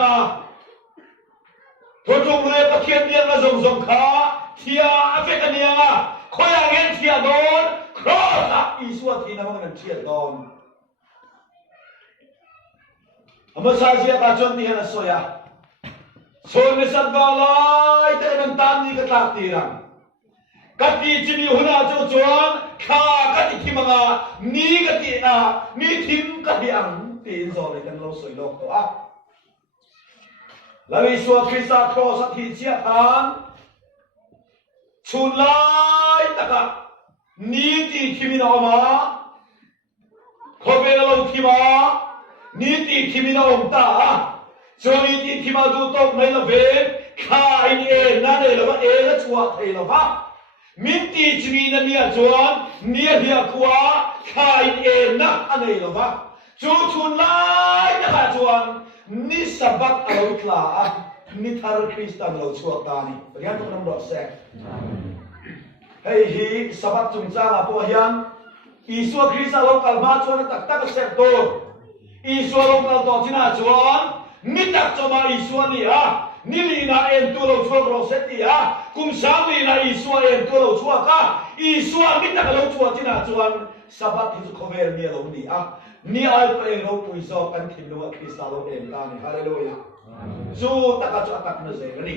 thon thong loi pathian ni na zong zong kha chia a ve ka ni a khoya ngen chia don cross up isua thi na mang chia don amasasia ka chon ti hana soya so ne sat ba lai te nan tan ni ka tak ti ram ka ti chimi huna cho chuan kha ka ti thimanga ni ka ti na ni thim ka hi ang ti zo le kan lo soi lok to a la wi so krista cross up thi chia kan chun lai taka ni ti thimina oma khobe lo thima ni ti thimina omta so ni ti thima du tok mai la ve kha in e na ne lo ba e la chua thei lo ba min ti chimina ni a chuan ni a hia kwa kha in e na anei lo ba chu chun lai ta chuan ni sabat alo tla ni thar kristan lo chuak ta ni rian to nam ro se hei hi sabat chung chang a po hian Isua Krista lokal ma chuan tak tak sep to Isua lokal to china chuan mi tak choma Isua ni a ni li na en tu lo chuak ro se ti a kum sang li na Isua en tu lo chuak ka Isua mi tak lo chuak china chuan sabat hi chu khover mi lo ni a ni ai ko en ro pui zo kan thim lo Krista lo en ta ni hallelujah chu tak chu tak na ze ni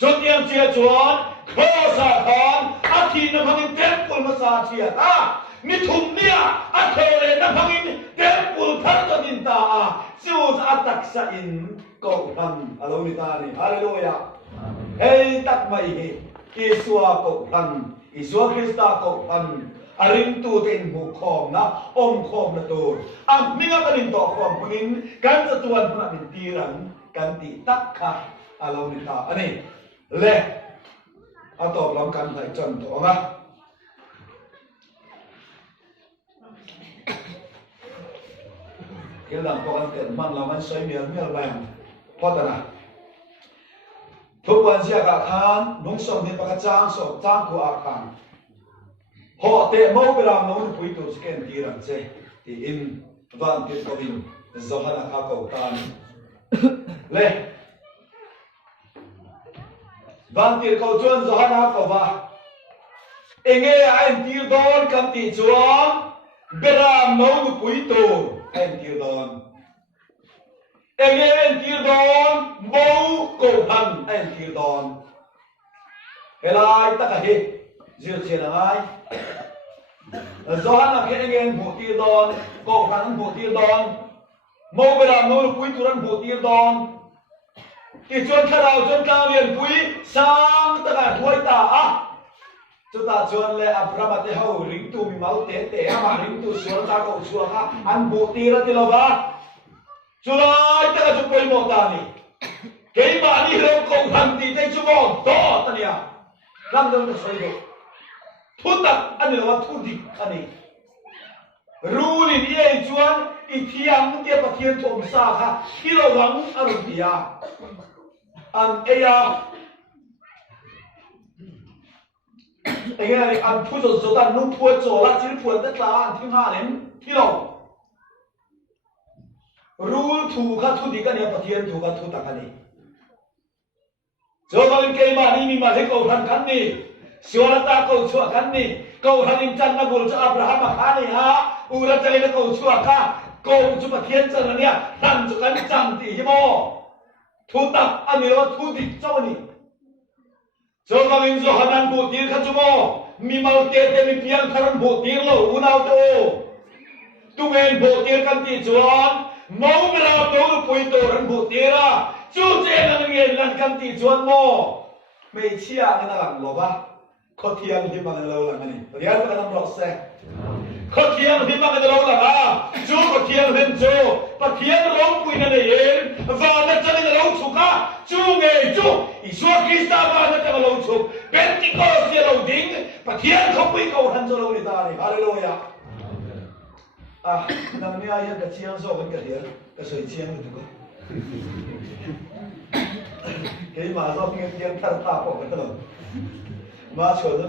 cho tiang chia chuan khosa khan a thi na phangin temple ma sa chia ta mi thum nia a thole na phangin temple thar to din ta a chu atak sa in ko tham alo ni ta ni hallelujah hey tak mai hi Isua ko tham Isua Krista ko tham aring tu ten bu khom na om khom na tu am mi nga kanin to khom punin kan sa tuan na min tirang kan ti tak kha alo ni ta ani le atop lam kan thai chan to ma cái làm con tiền man làm ăn xoay miệng miệng vàng có thật à thuốc quan gia cả khan nông sông thì bác trang sổ trang của ác khan họ tệ mẫu cái làm nông quý tổ scan đi làm xe thì in van tiết có bình do hắn là khao cầu tan lên van tiết cầu chuan do hắn là cầu va enge anh tiêu đón cầm tỷ chuan beram nông quý tổ anh tiêu đón enge anh tiêu đón mẫu cầu hằng anh tiêu đón cái lại tất cả hết dựa trên là ai do hắn là cái anh em bộ tiêu đón cầu hằng bộ tiêu đón mẫu beram nông quý tổ anh bộ tiêu đón thì chuan khá đào chuan cao liền quý sang tất cả thuê ta chúng ta chuan le Abraham te hau ring tu mi mau te te ama ring tu suan ta ko suan ha an bu ti ra ti lova chulai ta chu koi mo ta ni ke ma ni ro ko han ti te chu mo do ta nia lam dam ta soi do thu ta ani lova thu di ani ru ni ni e chuan i thiang te pathian thom sa kha kilo wang aru tia an eya anh nghe anh phu rồi ta nung phu rồi là chỉ phu tất là anh thiên hạ đến thi đâu rule thu khát thu đi cái này bắt thiên thu khát thu ta cái này rồi vào cái mà đi mà thấy cầu thần cái này xưa là ta cầu chúa cái này cầu thần linh chân là bùn cho Abraham mà cái này ha ura chơi là cầu chúa cả cầu chúa bắt thiên chân là nè thần chúa cái chân thì chứ mò thu tập anh ấy thu đi cho này cho mà mình do hắn ăn bột tiền khát chú mò mi mal te mi piang tharan bo tir lo unau to tu men bo tir kan ti chuan mau mera to pui to ran bo tira chu che na ngen lan kan ti chuan mo mei chia na lang lo ba kho thiang hi mang lo lang ani rian ka nam ro se kho thiang hi mang lo lang a chu kho thiang hen chu pa thiang lo pui na nei en va na chang na lo chu ka chu nge chu Isua Krista ba na ka lo chu Pentecost ye lo ding pa thiang kho pui ko han zo lo ni ta ni hallelujah nang ni ai ka chiang so kan ka dia ka soi chiang tu ko cái mà do nghe tiếng thở ta của cái đó mà chỗ nó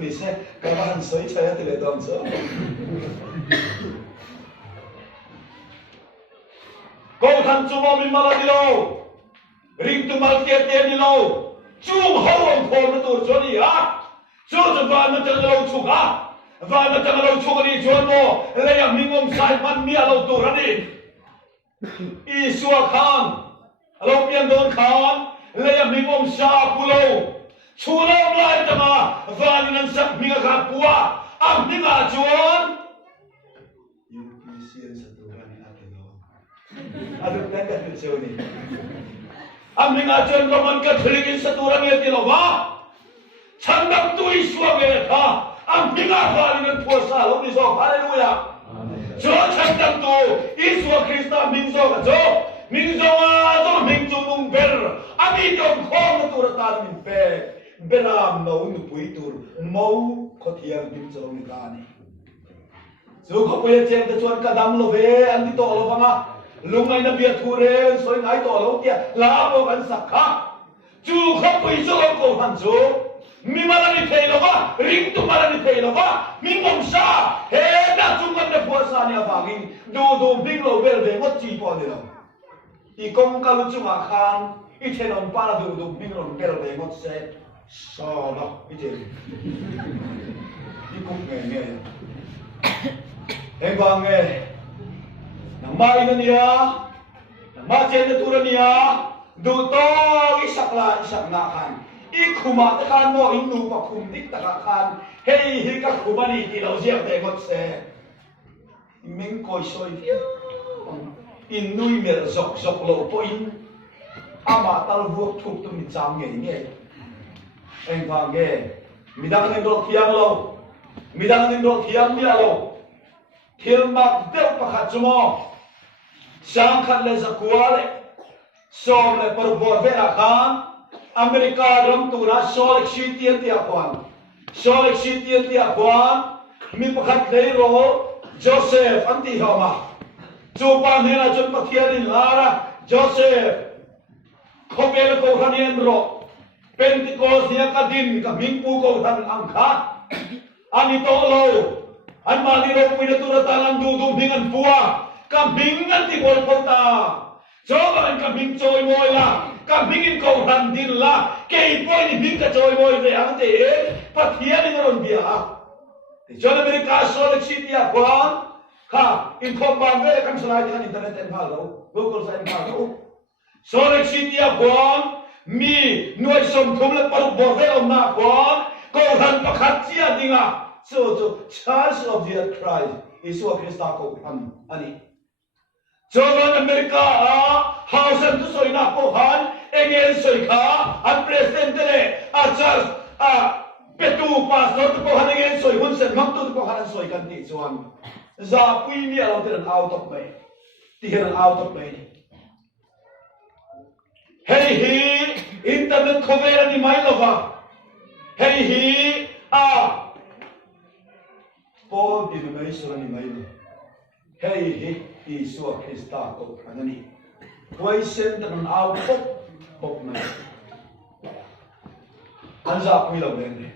tự sẽ cái mà hắn soi chơi thì lại đòn số câu thằng chú mà mình mà đi đâu ring tu mal tiệt tiệt đi đâu chú hậu ông phò nó tụt chỗ đi á chú cho vào nó chân lâu chú á vào nó chân lâu chú đi chỗ nó lấy à mình ông sai man mía lâu tụt ra đi Isua Khan lâu pian don Khan lấy à mình ông sa pulo chú lâu lại cho mà vào nó sắc mình gặp bùa am mình à chuan Aduh, kan kat sini ni. Ambil ajar roman kat beliin saturan yang tilawa. Chandam tu Isua mereka. Ambil apa dengan puasa lo ni so. Haleluya. Jo chandam tu Isua Krista mingso kajo. Mingso ajo mingso nung ber. Ami jom kong tu rata min pe. Beram no unu puitur. Mau kotiang mingso ni kani. Jo ko puya jem te chuan kadam lo ve an ti to lo banga. Lungai na biar ture soi ngai to lo tia la bo kan sakha chu kha pui so ko han chu mi mala ni thei lo ba ring tu mala ni thei lo ba mi mong sa he da chu kan de phua sa ni avangin du bing lo bel ve ngot chi po de lo I kong ka lu chu ma khan I the non pa la du bing lo bel ve ngot se so lo I the I kong nge he bang nge Nama Indonesia, nama Jendeturannya, duto isakla isaknakan. Ikuma tekan mo inu pakumdik takakan. Hei hika kumani tilaw siya tegot se. Mingkoy soy tiyo. Inuy mer sok lo po in. Ama talbuok tuk tumit sam nge. Eng pangge. Midang nindol kiyang lo. Midang nindol kiyang niya lo. Hilmak del pakat sumo. Sangkat le zakuale. Som le perbor verakan. Amerika ram tura solek sitian tiapuan. Solek sitian tiapuan. Mi pakat leiro. Joseph anti homa. Jupan hena jun pakianin lara. Joseph. Kobel ko hanien ro. Pentecost niya kadin. Kamingpu ko han angkat. Anito lo. An maliro puina turatalan dudum dengan buah. Kabingan di bol kota. Coba kabing coy moy la. Kabingin kau handin la. Kei boy ni bingka coy moy de ante. Patian ni ron dia. Jono Amerika solek city akuan. Ha, informan ve kan selai kan internet en halo. Google sa en halo. Solek city akuan. Mi nuai som kumle paru borve om na akuan. Kau han pakat cia dinga. So Church of the Christ. Isua Krista ko ani. Jogan Amerika hausan tu soi na Kohhran enge soi kha an president le church petu pastor tu Kohhran enge soi hun sen mak tu Kohhran soi kan ti chuan za pui mi alo tiran out of me tiran out of me hey hi internet cover ni mai lova hey hi Paul denomination ni mai hey hi Isua Krista ko kanani. Why send an out of me? Anza pui lo ben.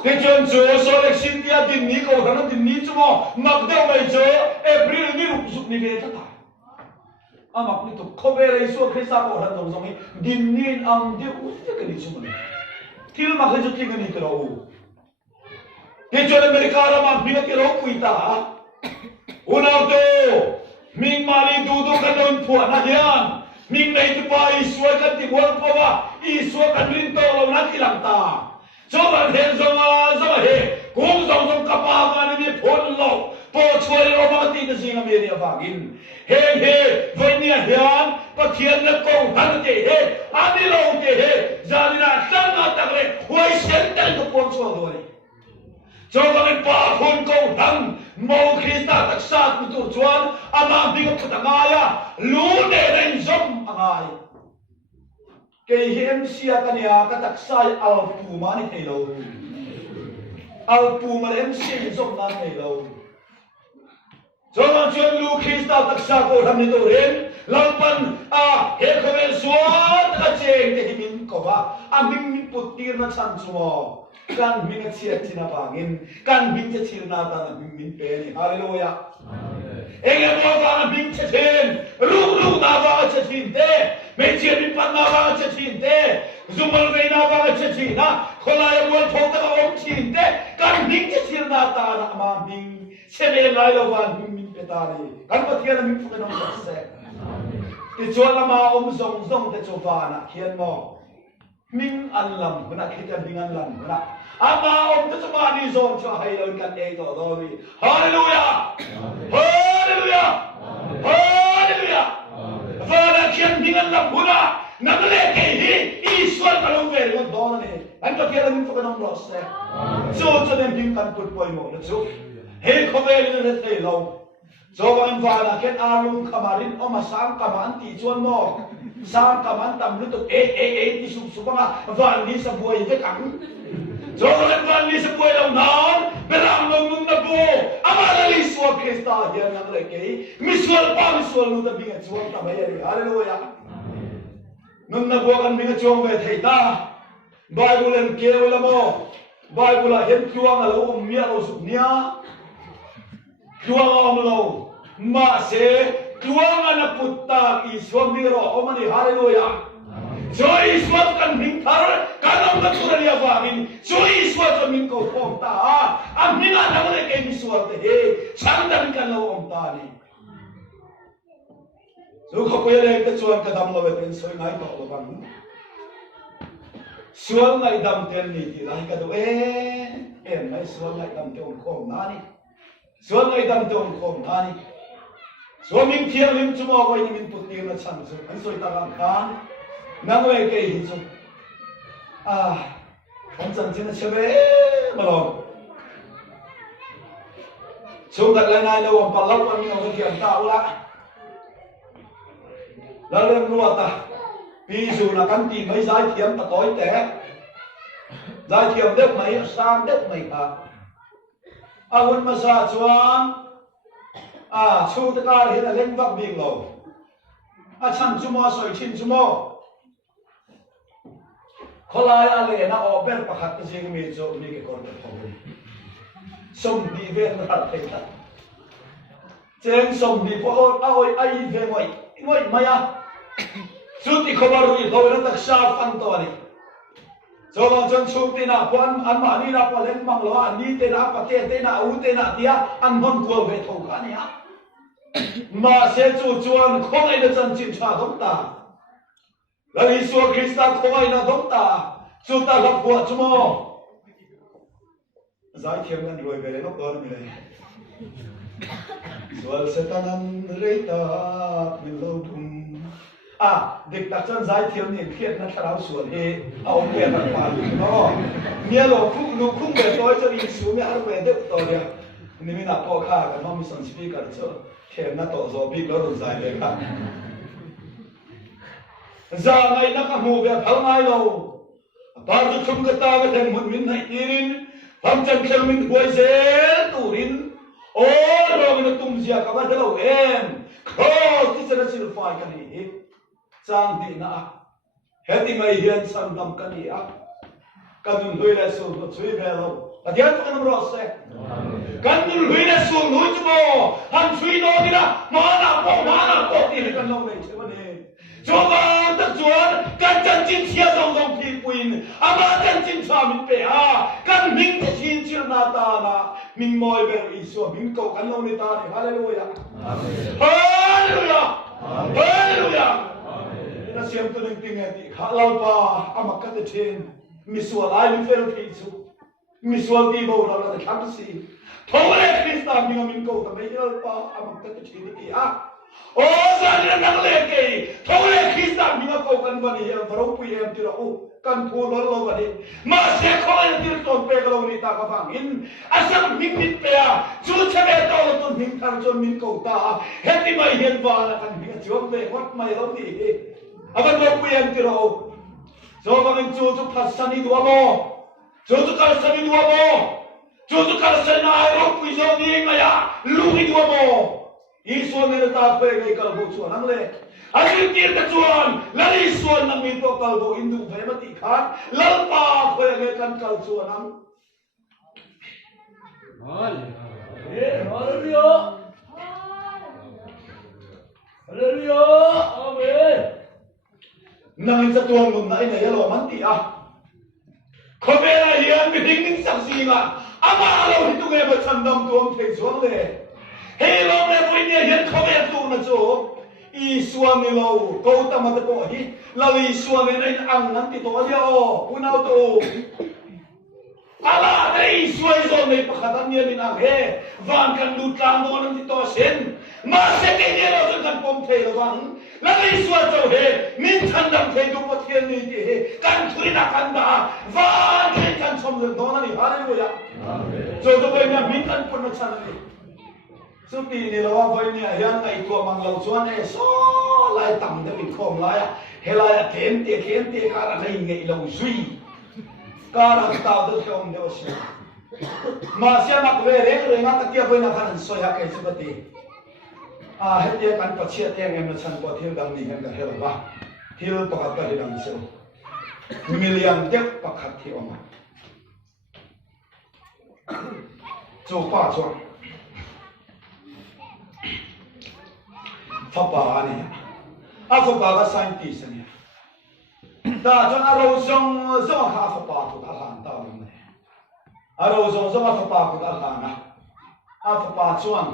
Kejon jo solek sintia din ni ko kana din ni chumo magdeu mai jo April ni rupsuk ni ve ta. Amak ni to cover Isua Krista ko han dong songi din ni am de u te ka ni chumo. Til ma khajo ti ka ni tro. Kejon Amerika ra ma bi ke ro pui ta. Unau tu, ming mali duduk kadon puan nahian, ming naik tu pa Isua kan tibuan pawa, Isua kan rinto lo nanti langta. cho bạn hiện do hệ cũng dòng capa mà đi phun lộc po chuối lo mà tin gì mà mình vàng in hệ với nia hiền có thiên là công hắn thế hệ anh đi lâu thế hệ gia đình là tăng ngã tăng lên huay sen tay của con chuột rồi cho bạn ba phun công hắn mau khi ta tác sát của tụi chuột ama bị cái thằng ai à lú để đánh dâm ai cái hiểm xia cái này cái tác sai al pu mà đi thấy đâu al pu mà hiểm xia dâm là thấy đâu cho bạn chuyện lú khi ta tác sát của thằng này tôi đến làm pan hệ không phải suốt cái chuyện thì mình có ba mình bút tiền nó chăn chua kan mình chia china bangin kan mình chia china ta mình pe hallelujah enge mo va mình chia chen ru na va chia chin te me chia mình pan na va chia chin te zumal ve na va chia chin na kholai mo thok ta om chin te kan mình chia china ta na ma mình se le lai lo van mình pe ta ri kan pa thian mình phu ka se ti chuan lama om zong te chu va na khian mo mình ăn lầm cái này khi ta mình ăn lầm cái này ama ông ta cho bạn đi rồi cho hay hơn cần đây rồi hallelujah hallelujah hallelujah và là chuyện mình ăn lầm cái này nằm lên cái gì Israel phải không về được đó này anh có kia là mình phải nằm đó sẽ cho nên mình cần cột bồi một chút hết không về được thế lâu cho bạn vào là cái alum kamarin ông mà sáng kaman ti chuan mo sang kaman tam lu tục ti sub subanga van đi sa buai với cẳng cho bạn van đi sa buai đâu non belang long nung na bu amala li suwa Krista hian nang le ke misual pa misual nu ta binga chuan ta mai hallelujah nun na bu kan binga chuan ve thei ta Bible en ke wala mo Bible a hian chuang a lo mia lo suk nia chuang lo mà sẽ chuang anh putta Israel đi rồi ông anh hallelujah cho Israel kan mình thar kan ông kan sura dia vangin cho Israel kan mình cầu phong ta mình anh đang lấy cái Israel thế sang dan kan lo ông ta ni dù không có ai ta chuang cái đam lo về tiền soi ngay to lo vang chuang ngay đam tiền ni thì lại cái đó em ngay chuang ngay đam tiền không nani chuang ngay đam tiền không nani so mình thiêng mình chúng ta coi mình bút tiền là chăn rồi anh soi ta làm khan nang về cái gì chứ anh chân chân sẽ về mà lo số đặt lại này đâu ông bảo lâu anh không thiêng tạo lại là lên luôn ta ví dụ là căn tin mấy giải thiêng ta tối té giải thiêng đất mấy sang đất mấy cả anh mà sao chuan chu ta ka hiện là lên vác biển lầu chăn chú mò soi chín chú mò kholai ale na open pakhat ta jing mi jo ni ke kon ta thong som di ven ra thei ta cheng som di po oi ai ve ngoi maya suti khobaru i lo na tak sha fan to ni so long chen suti na pon an ma ni na pa len mang lo an ni te na pa te na u te na tia an mon ko ve thong ka ni mà sẽ chủ chuan không ai được chân chim cha đống ta là Giêsu Christa không ai là đống ta chúng ta gặp vợ chúng mò giải thiêm ngăn rồi về nó còn này rồi sẽ ta ngăn lấy ta mình lâu thùng địch đặt chân giải thiêm niệm khiết nó tháo xuân he ông kia đặt phải nó nghe lo khung về tôi cho Giêsu mới ăn về được tôi đi nên mình nạp bỏ khá cái nó mình sản xuất cái chỗ khen nó tổ rồi biết nó rồi dài lên cả giờ này nó không mua về tháo ngay đâu bao nhiêu chung cái ta cái thằng một mình này tin thằng chân chân mình quay dễ tủ tin rồi mình tung ra các bạn thấy đâu em khó thì sẽ là chịu phải cái này sang thì na hết thì ngày hiện sang đâm cái này cái mình hơi là xuống một suy về đâu dia tu kan merose kan lui na su lui tu mo han sui no ni na mana ko ti kan long nei che mane choba ta chuan kan chan chin chia dong pi puin ama chan chin cha min pe kan ming te chin chir na ta na min moi be isu min ko kan long ni ta ni hallelujah hallelujah hallelujah na siam tu ning ting ti khalal pa ama ka te chen misual ai mi fel pisu misual ti bo la la kham si thole Krista mi ngam ko ta mai pa amang ta chi ni a o sa ni nang le ke thole Krista mi ngam ko kan ba ni varo pu em ti ro kan phu lo lo ba ni ma se ko ya ti ton pe lo ni ta ka bang in asam mi mit pe a chu che be to lo ton hing thar chon min ko ta heti mai hen ba la kan mi chom be wat mai lo ni aban lo pu em ti ro so bang chu chu phasani dua mo chu kal sani dua mo chu kal sani ai ro pu zo ni nga ya lu ni dua mo Isu ni ta pe ngai kal bo chu nang le Asyik tir kecuan, lari suan nang itu kalbo Hindu hebat ikan, lalpa kau yang akan kal suanang. Haleluya, haleluya, amin. Nangin sa tuang muna ina yalo manti ah. Kau bela hian bihingin saksi nga, ama alaw itu ngayon macandam tuang tesuang le. Hello le po ini hian kau bela tu na so. Isuan ni lo, kau tak mata kau hi, lalu isuan ni lain ang nanti tu aja oh, punau tu. Ala dari isuan zon ni pakatan dia ni nak he, van kan lutang tu nanti tu asen, masih dia lo kan pom teh lo bang, lalu isuan tu he, min candam teh tu pot kian ni he, kan tui nak kanda, van kan somzeng tu nanti hari tu ya. So tu bayar min kan pun macam ni. Supi ni lawa boy ni ayang ngai tua manglau chuan e so lai tam de min khom lai a helai khem te kara ngai ngai lo zui kara ta de khom de osi ma sia mak ve re nga ta tia boy na khan so ya kai subati a he te kan pachia te ngem na chan ko thil dam ni ngem ka hel ba thil pakhat ka dam se million dek pakhat thi oma chu pa chuan Papa ni, apa baga scientist ni? Dah jangan arosong sama kah papa tu dah hantar ni. Arosong sama papa tu dah hantar. Apa papa cuan?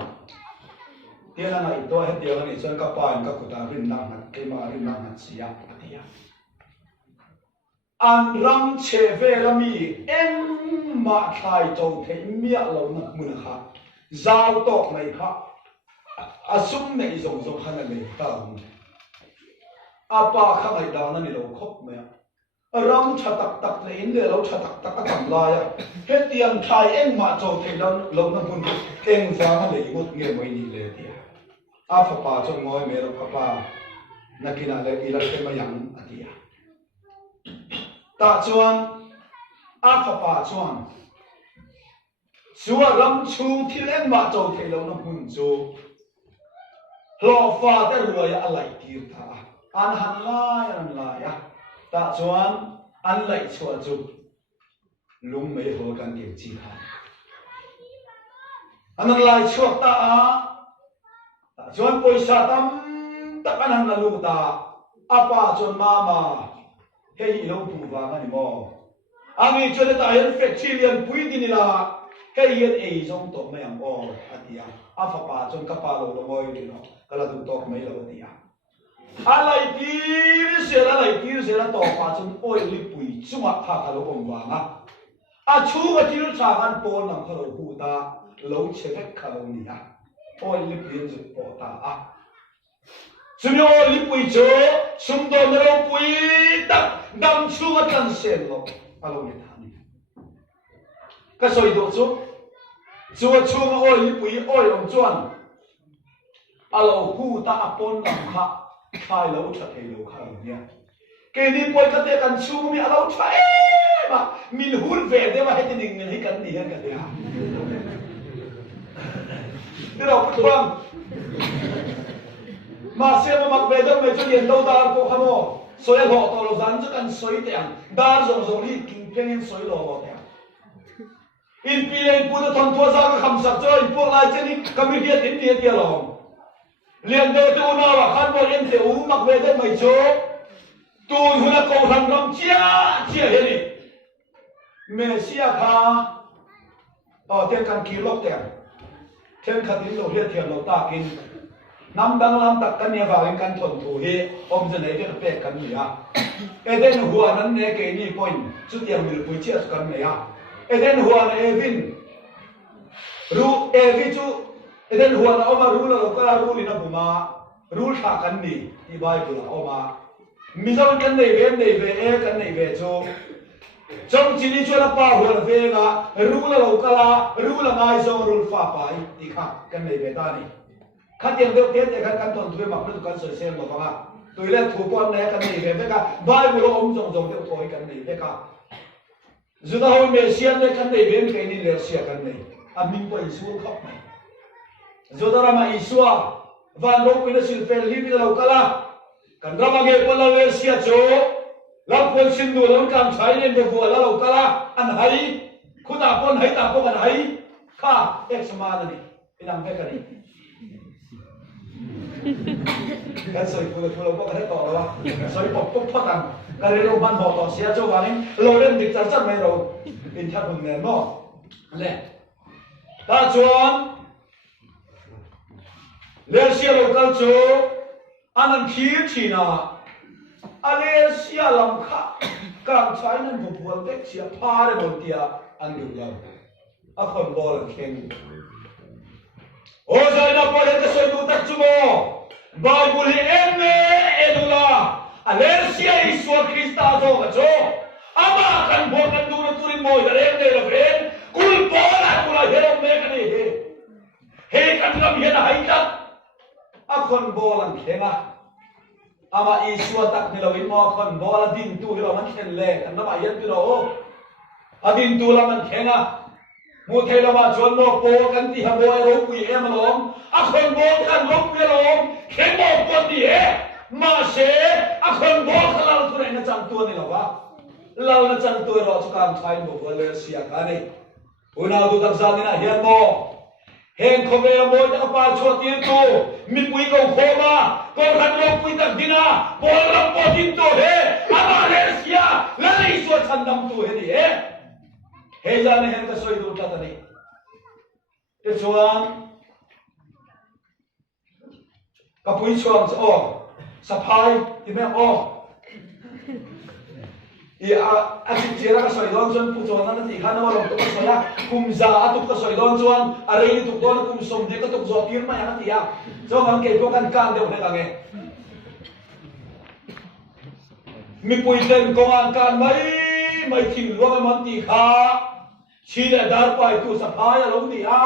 Dia nak itu dia ni cuan kapan kau dah rinang, kema rinang siap dia. Anram ceve lami mak thai jauh ke miak lau nak munah. Zau tok mai kah. Asum na izong zong khana le ta apa kha ngai da na ni lo khop me ram chatak tak le in le lo chatak tak kam la ya he tiang thai eng ma chaw the dan lo na bun eng fa na le ngot nge moi ni le dia a fa pa chong moi me ro pa na kina le ila ke ma yang atia ta chuan a fa pa chuan suwa ram chu thil eng ma chaw the lo na bun chu lo fa te rua ya alai tir tha an han lai ya ta chuan an lai chua chu lung mei ho kan ti chi kha an lai chua ta chuan poisa tam tak an la lu ta apa chuan mama hei lo pu wa ngani mo ami chuan ta yan factilian pui din la hei yan ei zong to me am o atia afa pa chuan ka pa lo moi ni no kala du tok mai lo dia alai tir se la to pa chun oi li pui chunga tha ka lo om wa nga a chu ga tir cha kan pon nam ka lo hu ta lo che vek ka lo ni a oi li pui zu po ta a chumi oi li pui cho sum do me lo pui ta dam chu ga tan sen lo a lo ni ta ni ka soi do chu chu ma oi li pui oi om chuan alo hu ta apon nam kha khai lo tha thei lo kha nia ke ni poi ka te kan chu mi alo tha ma min hun ve de ma he ning min hi kan ni han ka ya ni ro pu bang ma se ma mak ve de me chu yen lo dar ko khamo soi ho to lo zan chu kan soi te ang dar zong zong hi king peng soi lo lo te in pi len pu de thon thua za ka kham sak cho in pu lai chen ni ka mi hiat in ti lo liền đời tu nào là khăn bộ yên tiểu mặc về đây mày chỗ tu hula là cầu thần lòng chia hết đi mẹ xia kha thiên can ký lốc tiền thiên khát tin lộc hiện thiền lộc ta kinh nam dang lam tak kan ne va kan thon thu hi om je nei ke pe kan ni a eden huwa nan ne ke ni point chu tiang mil pui chi kan ne a eden huwa na evin ru evi chu eden huwa na oma ru la ka ru ni na buma ru tha kan ni i bible oma mi zon kan nei ve e kan nei ve chu trong chỉ đi cho nó pa huấn về ngã rú là lâu kala rú là ngay sau rú pha phải đi khác cái này về ta đi khác tiền được tiền thì khác căn thuần thuê mặc nó căn sợi sen mà các bạn tôi lên thủ quan này cái này về cả vài bữa ông rồng theo thôi cái này về cả dù ta hôm nay xiên đây cái này về cái này là xiên cái này mình có Isu khóc này dù ta làm Isu và lúc bây giờ xin phép đi bây giờ lâu kala cần ra mà nghe con là xiên chỗเราควรชินดูแล้วการใช้เล่นตัวบัวแล้วเราก็ละอันไหคุณตาคนไหตาคนอันไหข้าเอกสมาร์นี่เป็นนำไปกันนี่กันสวยคุณเราก็ได้ต่อแล้ววะสวยปกปุ๊บพักกันกันเรื่องบ้านบ่อต่อเสียเจ้าวันนี้เราเล่นดิจิทัลไม่เราเป็นชาติคนแน่นอนแหละตาชวนเลี้ยงเสียเราก็จูอันนั้นขี้ชีน่ะอะไรเสียลำค่าการใช้นั้นผมควรเด็กเสียพาได้หมดเดียอันเดียวกันอ่ะคนบอลเข่งโอ้ใจนับวันจะสวยดูตัดจุโมบาบุลีเอ็มเอดูลาอะไรเสียอิสวาคริสต์อาโจกโจอามากันพวกกันดูนัตุริโมยอะไรเดลเวนกุลบอลกุลาเฮโรเมกันนี่เฮกันรำเฮน่ะให้จัดอ่ะคนบอลเข่งอ่ะอามาอิสวาตักนี่เราวิมอคนบอลดินตูที่เรามันเข่งเล่กันน้ำอายันที่เราอดินตูเรามันเข่งอ่ะมูเทเรามาชวนโมโปกันที่ฮะโมยรูปุยเอมาลงอ่ะคนบอลกันรูปุยลงเข่งโมปวดดีเอมาเชอ่ะคนบอลเขาเราทุเรศนั่งจังตัวนี่หรอวะเรานั่งจังตัวเราทุกการใช้โมบอลเลยเสียกันนี่อุณาดูตักซานี่นะเฮียนโมเฮงคอเวลโมจะกับปาชวตีนตูมีปุยกงโคมาก็ขันลงปุยตักดินาบอลรับปอดินตัวเฮอามาเลเซียและไอ้ส่วนฉันดำตัวเฮนี่เฮเฮจานี่เฮงก็สวยดูตัดนี่เจ้าชวนกับปุยชวนจะออกสะพายที่แม่ออกอีอาทิตย์เจริญก็สวยดอนจนผู้ชวนนั้นที่ข้าน้องลงตัวก็สวยละคุมจ่าตุกก็สวยดอนจวนอะไรนี่ตุกดอนคุมสมเด็จก็ตุกจอดยืนมาอย่างนั้นที่อ่ะเจ้ามันเก็บพวกกันการเดียวกันไงมีปุยเต้นกองการไม่ทิ้งล้วงมันตีขาชีเดดาร์ไปตัวสะพายลงนี่อ่ะ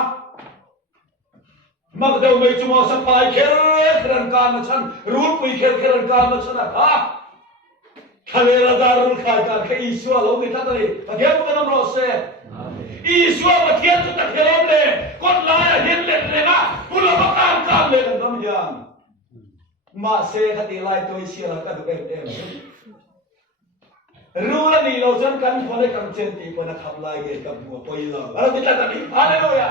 มักเดียวไม่จุมาสะพายเครันการมาฉันรู้ปุยเครันการมาฉันอ่ะทะเลระดารุลขายการแค่อิสวาลงนี่ท่านเลยแต่เดี๋ยวมันต้องรอเสียอิสวามาเทียนจุดตะเคียนเลยคนลายเห็นเล่นเลยนะผู้ละประการเลยกันทำยังมาเสียคดีลายตัวอิสวาก็ดูเอ็มรู้แล้วนี่เราจนกันคนได้คำเช่นที่คนนักทำลายเกี่ยวกับหัวปุยเราเราจะตัดนี่ฮาเลลูยา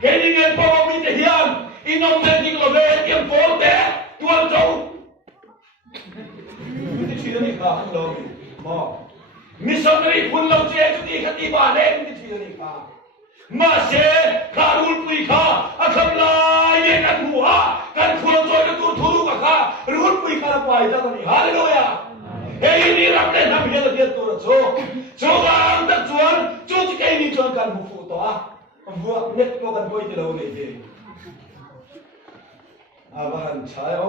เห็นยังไงพอมีแต่เฮียนอินโนเมติกโลเวเกียมโฟร์เตะตัวเจ้ามิชินี่ข้าฮัลโหลมอมิสนารีคุณเราเจจุดีคดีบาเล่มิชินี่ข้ามาเสคารุลปุยข้าอัคำลายเย็นหัวกันคุณเราจอยตัวทุรุกข้ารุลปุยข้าไปจังนี่ฮาเลลูยาเฮ้ยนี่รับได้ทำเยอะเยอะตัวโจกันตัดจวนจูจิเกนี่จวนกันมุฟุตัวบัวเน็ตโลกันบ่อยที่เราเนี่ยเองอาวันชายโอ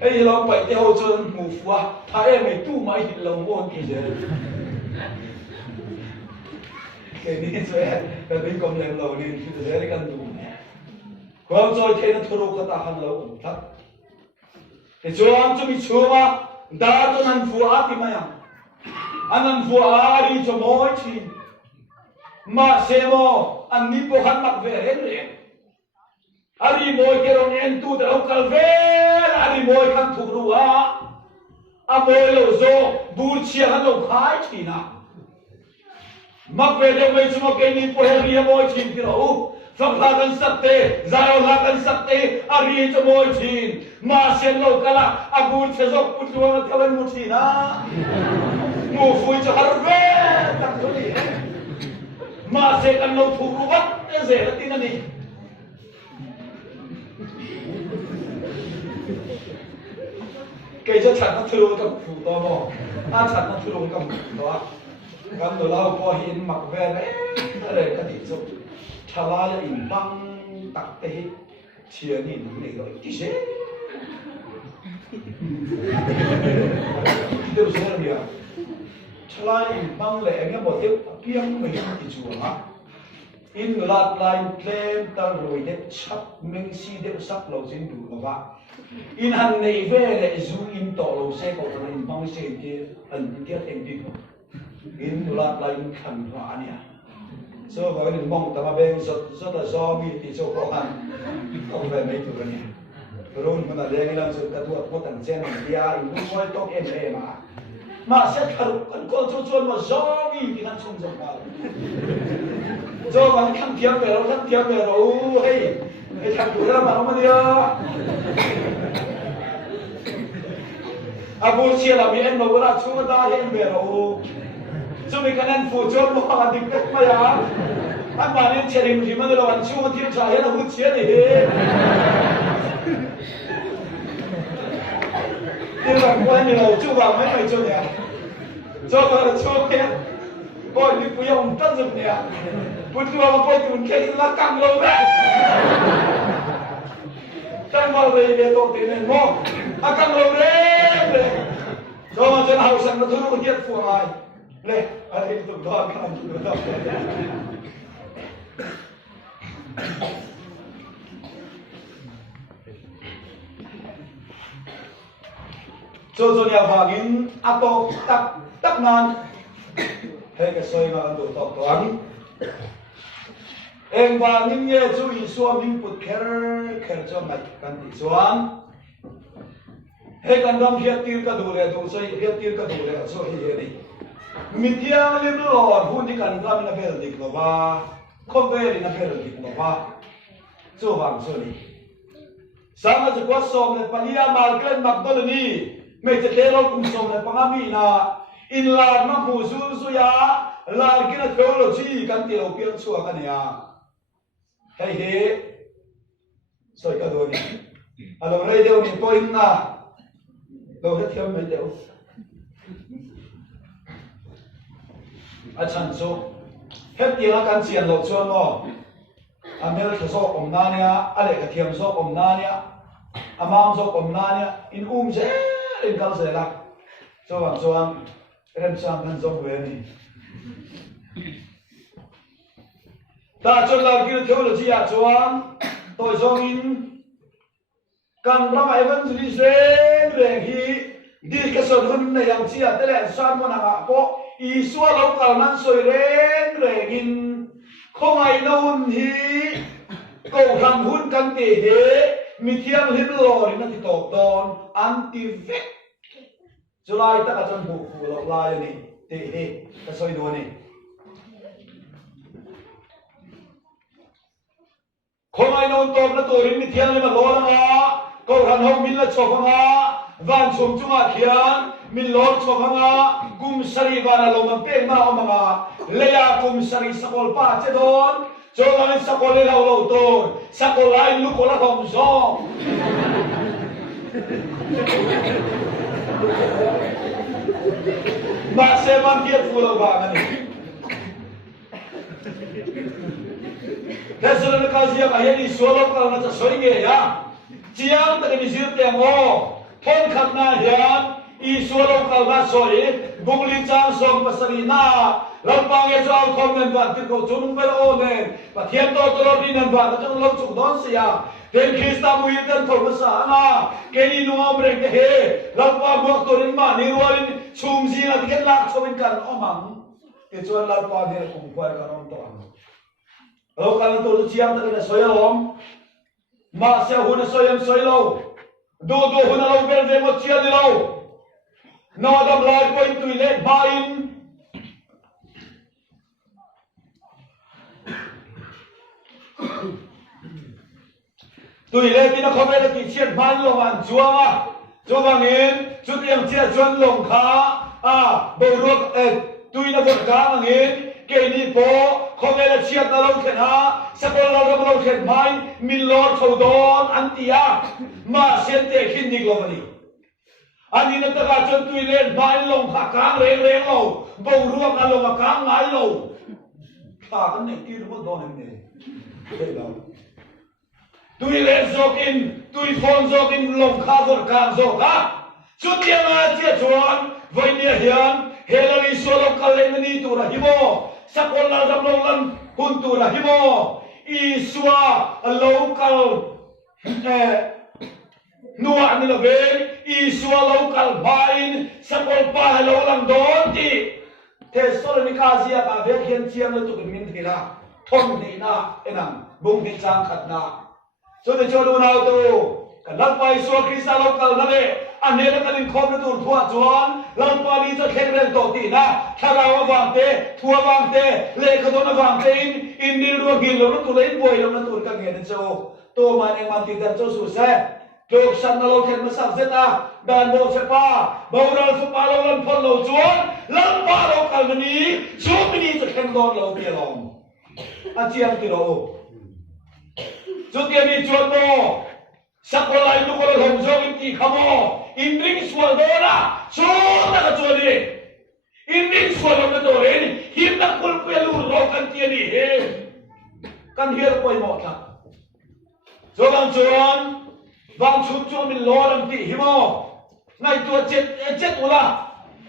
เฮ้ยเราไปเที่ยวจนมุฟัวถ้าเอ็มไม่ตู้ไม่เห็นเราโง่กี่เดือนแค่นี้สวยแต่เป็นกำลังเราเนี่ยคือจะได้กันดูความจอยแค่นั้นทุรุกตาหันเราทักแต่จวนจะมีชัวดาตัวนั้นฟัวที่มายังอันนั้นฟัวรีจะมอยชีมาเซโมอันนี้พวกหันมักเวรเองอารีมอยเกลอนเอ็นตูแต่เราคัลเวรอารีมอยขันทุกรัวอามอยเราโซบูร์เชียหันเราขายชีนะมักเวรเราไม่ชอบเกนี่พวกเฮรีมอยชีที่เราฟังลากันสักเตจาร์ลากันสักเตอารีจะมอยชีมาเซนเรากะละอาบูร์เชซอกปุตวันทวันมุชีนะมูฟุยจะฮาร์เวตักตัวนี้มาเซกันเราถูกวัดเซลตินันนี่ cái cho chặt nó thưa trong phủ to mò chặt nó thưa trong phủ đó cầm đồ lao qua hiện mặc về đấy để cái gì rồi chả là in băng tắc tê chia nhìn này rồi cái gì điều gì là gì à chả là in băng lệ nghe một tiếng piang mình thì chùa á in lạt lại lên ta rồi để chấp mình si để sắc lâu trên đủ là vậy in hành này về để du in tổ lâu xe của thằng in băng xe kia ẩn kia thành đi in lạt lại in khẩn hóa nè so với những mong ta mà bên rất là do bị thì số khó khăn không về mấy thứ này rồi mình là đang làm sự ta thuộc một thằng sen này dia in lúc mới tốt em mà sẽ thật con chuồn mà do bị thì nó không giống nhau cho bạn thằng thiếu về rồi hey cái thằng tuổi đó mà nó mà đi bố chia là bị em nó đã chú ta em về rồi cho mình cái nên phụ cho nó là định cách mà ya anh bạn nên chia định gì mà nó là chú thiên trả hết là phụ chia này thế là quan như là chú vào mấy mày cho nè cho vào là chú kia coi như quý ông tất dụng nè bữa trưa mà coi tụi kia là càng lâu đấy càng vào về tổ tiên này mò càng lâu đấy cho mà cho nào sang nó thứ nó thiết phù ai này ở đây tụi con cái này tụi con cho nhà vàng in ato tắc nan hay cái xoay mà đồ tọt toán em vàng in nghe chú ý xuân in bút kher cho mày cần đi xuân hay cần đâm hiết tiêu cả đồ lệ đồ xoay hiết tiêu cả đồ lệ xoay hiết đi mình thiang lên lò hun đi cần đâm là phải được nó ba không về thì nó phải được nó ba chú vàng xoay đi sáng nay chúng ta xóm này Pania Market McDonald's mấy cái thế lâu cùng xóm này bằng ami na in là nó phù du du ya là cái nó thiếu là chi cần tiêu tiền xua cái này à hay thế rồi cái đồ này alors đây đều mình coi na đồ hết thiếu mấy đều chân số hết tiền là cần tiền lột xuân mà Amel cái số ông na nè, ale cái thiam số ông na nè, amam số ông na nè, in dễ, in câu dễ lắm. Cho bạn cho em sang thân giống về này. Ta cho là kia thiếu là gì à cho anh, tôi cho in cần làm ai vẫn đi xem về khi đi cái số hơn này yang chi à, thế là sao mà nàng có ý xua lâu cả năng soi lên về in không ai nôn hi cầu thằng hun căn tề hế mi thiang hít lò thì nó thì tổ đòn anti vec cho lại ta cả trong bộ phù lọc lại này tề hế ta soi đồ này không ai nôn tôm nó tổ mi thiang lên mà lò nó cầu thằng hông min là chọc hả van chôm chung à khian min lor chọc hả kum sari van là lom pe ma ông mà leya kum sari sakol pa che don cho là sakol le lâu to sakol ai lu ko la kom so mà se man kiet fu lo ba này thế rồi nó cái gì mà hiện đi số lo cái nó sẽ soi nghe ya chiang ta cái gì thế mo thôn khắp na hiền Isu lo kalba soi bungli chang som pasarina lampang e chao khom nen van tin ko chunung bel o nen pathian to lo din nen van chang lo chuk don sia ten khista mu yin thol basa na ke ni no brek de he lampa buak to rin ma ni rualin chum ji na tiket lak chobin kan omang ke chuan lampa de kum kwai kan om to ang lo kan to chiang ta na soyalom ma se hun soyam soilo do hun lo bel de mo chia di lo nó đâm lại quay tùy lên ba in tùy lên thì nó không phải là kỳ chiết man lồng ăn chúa vàng in chút em chia chuan lồng khá bầu ruột tùy nó vượt cá vàng in cái đi phố không phải là chiết nó lâu khen ha sẽ có lâu khen mai min lor thầu đón ăn tia mà xem tệ khi đi lâu vậy อันนี้นักตะการจนตุยเล่นไม้ลงขากลางเร่งเราบ่งร่วงกันลงกลางไม้เราขากันไหนที่รู้ว่าโดนเนี่ยเฮ้ยเราตุยเล่นโจกินตุยฟอนโจกินลงขาตัวกลางโจก้าจุดเดียวมาเจียชวนวันนี้เฮียนเฮลัยโซลกัลเลนนี่ตัวระหิโมสักคนละจำลองลันหุ่นตัวระหิโมอีสัวโลกัลนัวอันนี้ละเว้ยอีสัวโลกัลบาอินสักคนป้าโลลันโดนที่เทสโซลนิกาเซียกับเวกเฮียนเชียงเลยตุกันมินทีละทนดีนะเอ็นังบุ้งกิจางขัดนะส่วนที่ชวนดูเราตัวกันลักไปสัวคริสต์โลกัลนั่นเองอันนี้เราเป็นคนที่ถูกทัวร์จวนเราปารีจะแข่งเรื่องตัวตีนะถ้าเราวางเตะทัวร์วางเตะเล่ขดนวางเตะอินดีรัวกินเราตัวเล่นบวยเราตัวกันเงินโจตัวมันเองมันติดเดินโจสุดเซ่โจกฉันเราแข่งมาสักเซตาดันโบเซป้าบาวเราสปาเราลันพลเราจวนลันปาเราคันมันนี้ชูมินีจะแข่งโดนเราเดียร์ลงอาเจียมที่เราจุดเดียวนี้จวนโมสักคนไรทุกคนเราจงอินที่ขโมอินดิ้งสวลโดนะชูนักจวนนี้อินดิ้งสวลเราตัวเองหิมนักคนเปลูเรากันเทียนี่เฮกันเฮียร์ไปหมดละจงจวนบางชุดจวนมีล้อลำตีหิมอในตัวเจ็ดตัวละ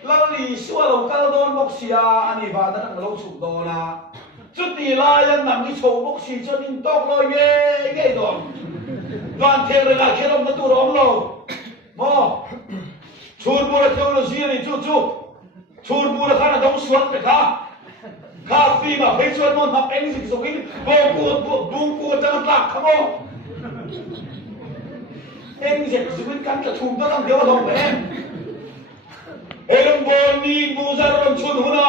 ลังลีสวลเรากันโดนบกเสียอันนี้ว่านั่นเราสุดโดนะจุดตีลายยังหนังที่โชว์บกสีจนอินตกเลยเย่โดนวันเทเรลาเคลมตัวร้องเราโมชูร์บูระเทวโลจีนี่จู่ชูร์บูระข้าต้องสวดไปข้าฟีมาไปสวดมนต์มาเป็นสิ่งสกินบุงกูจะมาตักขโมเอ็งเจ็บสกินกันจะถูกต้องเดี๋ยวลงไปเอ็งบอลนี่บูซาร์ลชุนหัว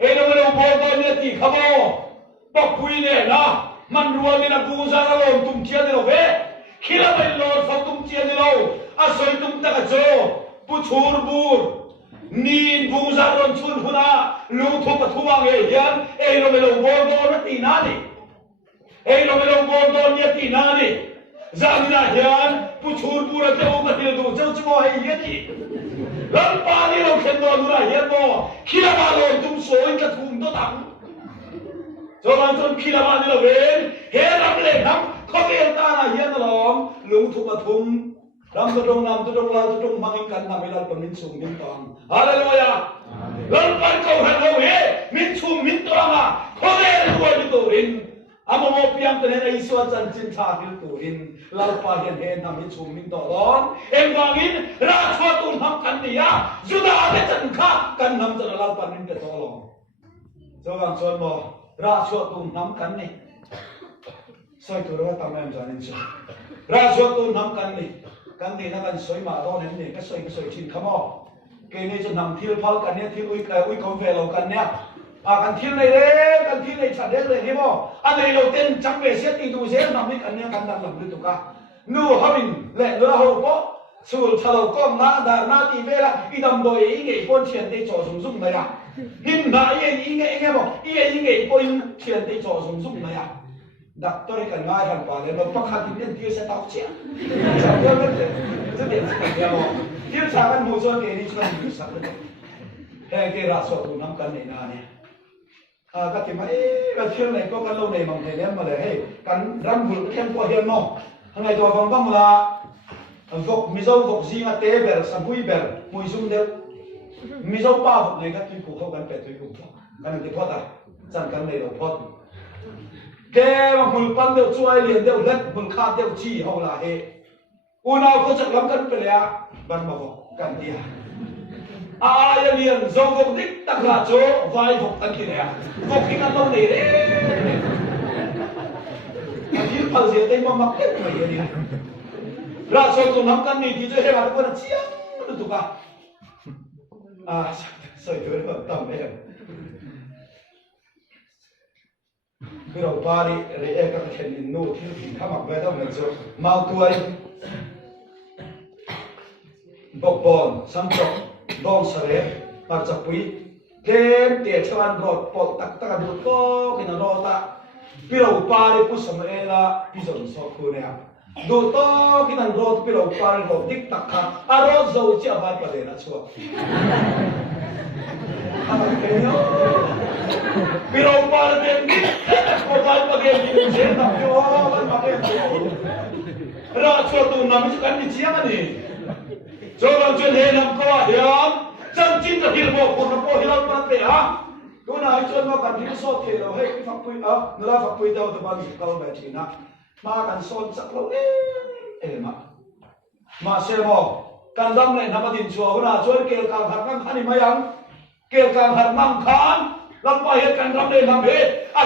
เอ็งบอลบอลเนี่ยตีขโมปกคุยเนี่ยนะมันรัวนี่นะบูซาร์ลตุ้มเชียร์เดี๋ยวเว้คิดว่าเป็นโลดฟังตุ้มเชียร์เดี๋ยวอาศัยตุ้มตะกะโจผู้ชูร์บูร์นี่บูซาร์ลชุนหัวลูกทุบทุบางเฮียนเอ็งเราไม่ลงบอลโดนตีนาดิเอ็งเราไม่ลงบอลโดนเนี่ยตีนาดิจามินาเฮียนผู้ชูร์บูร์เจ้ามาเดียวดูเจ้าจะมองให้เฮียนดิลังปานี่เราเข็นโดนดูนะเฮียนโมคิดว่าเราตุ้มโซ่กระทุ่มตัวตังจนคิดว่านี่เราเว้นเฮรัมเล่ครับเขาเรียนตาหน้าเฮียนตลอดลุงทุบทุ่มรำตุดงเราตุดงมังกันนำเวลาเป็นมินสูงมินตองฮาเลลูยาลังปันเขาหันเขาเฮมินสูงมินตองอ่ะเขาเรียนตัวดิตัวรินอาโมโมพิยมตัวนี้ไอ้ส่วนจันจินชาดิตัวรินลังปาเฮียนเฮนำมินสูงมินตองเอ็มวางินราชวัตุนทำกันนี่ยาจุดาเดจันข้ากันนำจะลังปันมินเตตอลองจงส่วนโมราชวัตุนทำกันนี่สวยตัวเราทำให้จานินเชราชวัตุนทำกันนี่กันนี่นักการสวยมาตอนนี้ก็สวยชินขโมเกนี่จะนำที่พักกันเนี่ยที่อุ้ยคอนเฟลเรากันเนี่ยกันที่ไหนเร่กันที่ไหนชัดเจนเลยที่บ่อันนี้เราเต้นจังเบสตีดูเสียนำนี่กันเนี่ยกันดังหลังดูตุกะนู่ฮามินเละเรือหัวปอสูตรทะเลาะก้มน้าดาหน้าตีเวลาอีดำโดยอีเงี้ยคนเชียนได้จ่อสุ่มๆเลยอ่ะหินหน้าอีเงี้ยบ่อีเงี้ยคนเชียนได้จ่อสุ่มๆเลยอ่ะดักตัวนี้กันง่ายกันป่ะเลยเราปักขัดที่เนี่ยที่จะต้องเชี่ยจะเยอะเลยจะเด็ดสักเดียวที่ชากันมูส่วนเกนี่ช่วยดูสักเลยแค่เกราสวดน้ำกันในนาเนี่ยก็ที่มาก็เชื่อในก็กันเราในบางทีเนี่ยมาเลยให้กันรำบุญเข้มกว่าเฮียนน้องทางในตัวฟังบ้างละฟกมิโซฟกซีมาเตะเบลสัมพุยเบลมุยซุ่มเดียวมิโซป้าฟกเลยก็ที่กูเข้ากันเป็ดที่กูกันที่พอดอ่ะจันกันในเราพอดแกว่าบุญปันเดียวช่วยเลี้ยงเดียวเล็ดบุญขาดเดียวชี้เอาละเฮอุณเอาเขาจะล้ำกันไปเลยบันมาบอกกันเดียอายเลี้ยงจงบอกดิตักราโจไว้บอกกันที่เนี่ยบอกที่กันต้องเลยอันที่พันเสียเต็มมามักเก็บไปอย่างนี้ราชตุน้ำกันนี่ที่จะให้มาทุกคนเชี่ยดูถูกอ่ะสวยด้วยแบบต่ำเลยคือเราปารีเรียกกันเห็นนู่นที่ข้ามักไว้ต้องเหมือนจะมาตัวบอกบอลสัมผัสบอลเสร็จมาจับปุยเกมเตะชวันรถปอดตักตะกันดูก็กินรอตาพี่เราปารีผู้สมัยละพี่จนสอบคุณเนี่ย ดูโต้กินอันโรดไปเราปาร์โรดิกตักขัดอารมณ์โจจีอาบานประเดี๋ยวนะชัวอะไรกันเนี่ยไปเราปาร์เดนนี่ก็บานประเดี๋ยวนี่เสียนะโย่บานประเดี๋ยวเราชัวตัวน้ำไม่ใช่กันนี่เชียงนี่ชัวเราจะเห็นน้ำก็เดี๋ยวจังจินจะหิลบอกคนน้ำก็หิลมันเตะฮะดูนะไอ้ชวนมากันที่โซ่เทเราเฮ้ยฝักปุยนราฝักปุยเดาตะวันสิบเก้าแบบนี้นะมากันโซนสักเรามาเชลโมกันรำเลยน้ำมันดินชัวนะช่วยเกี่ยวกับหักนั่งขันนี่มายังเกี่ยวกับหักนั่งขันลำไปเหตุการณ์รำเลยน้ำเพอา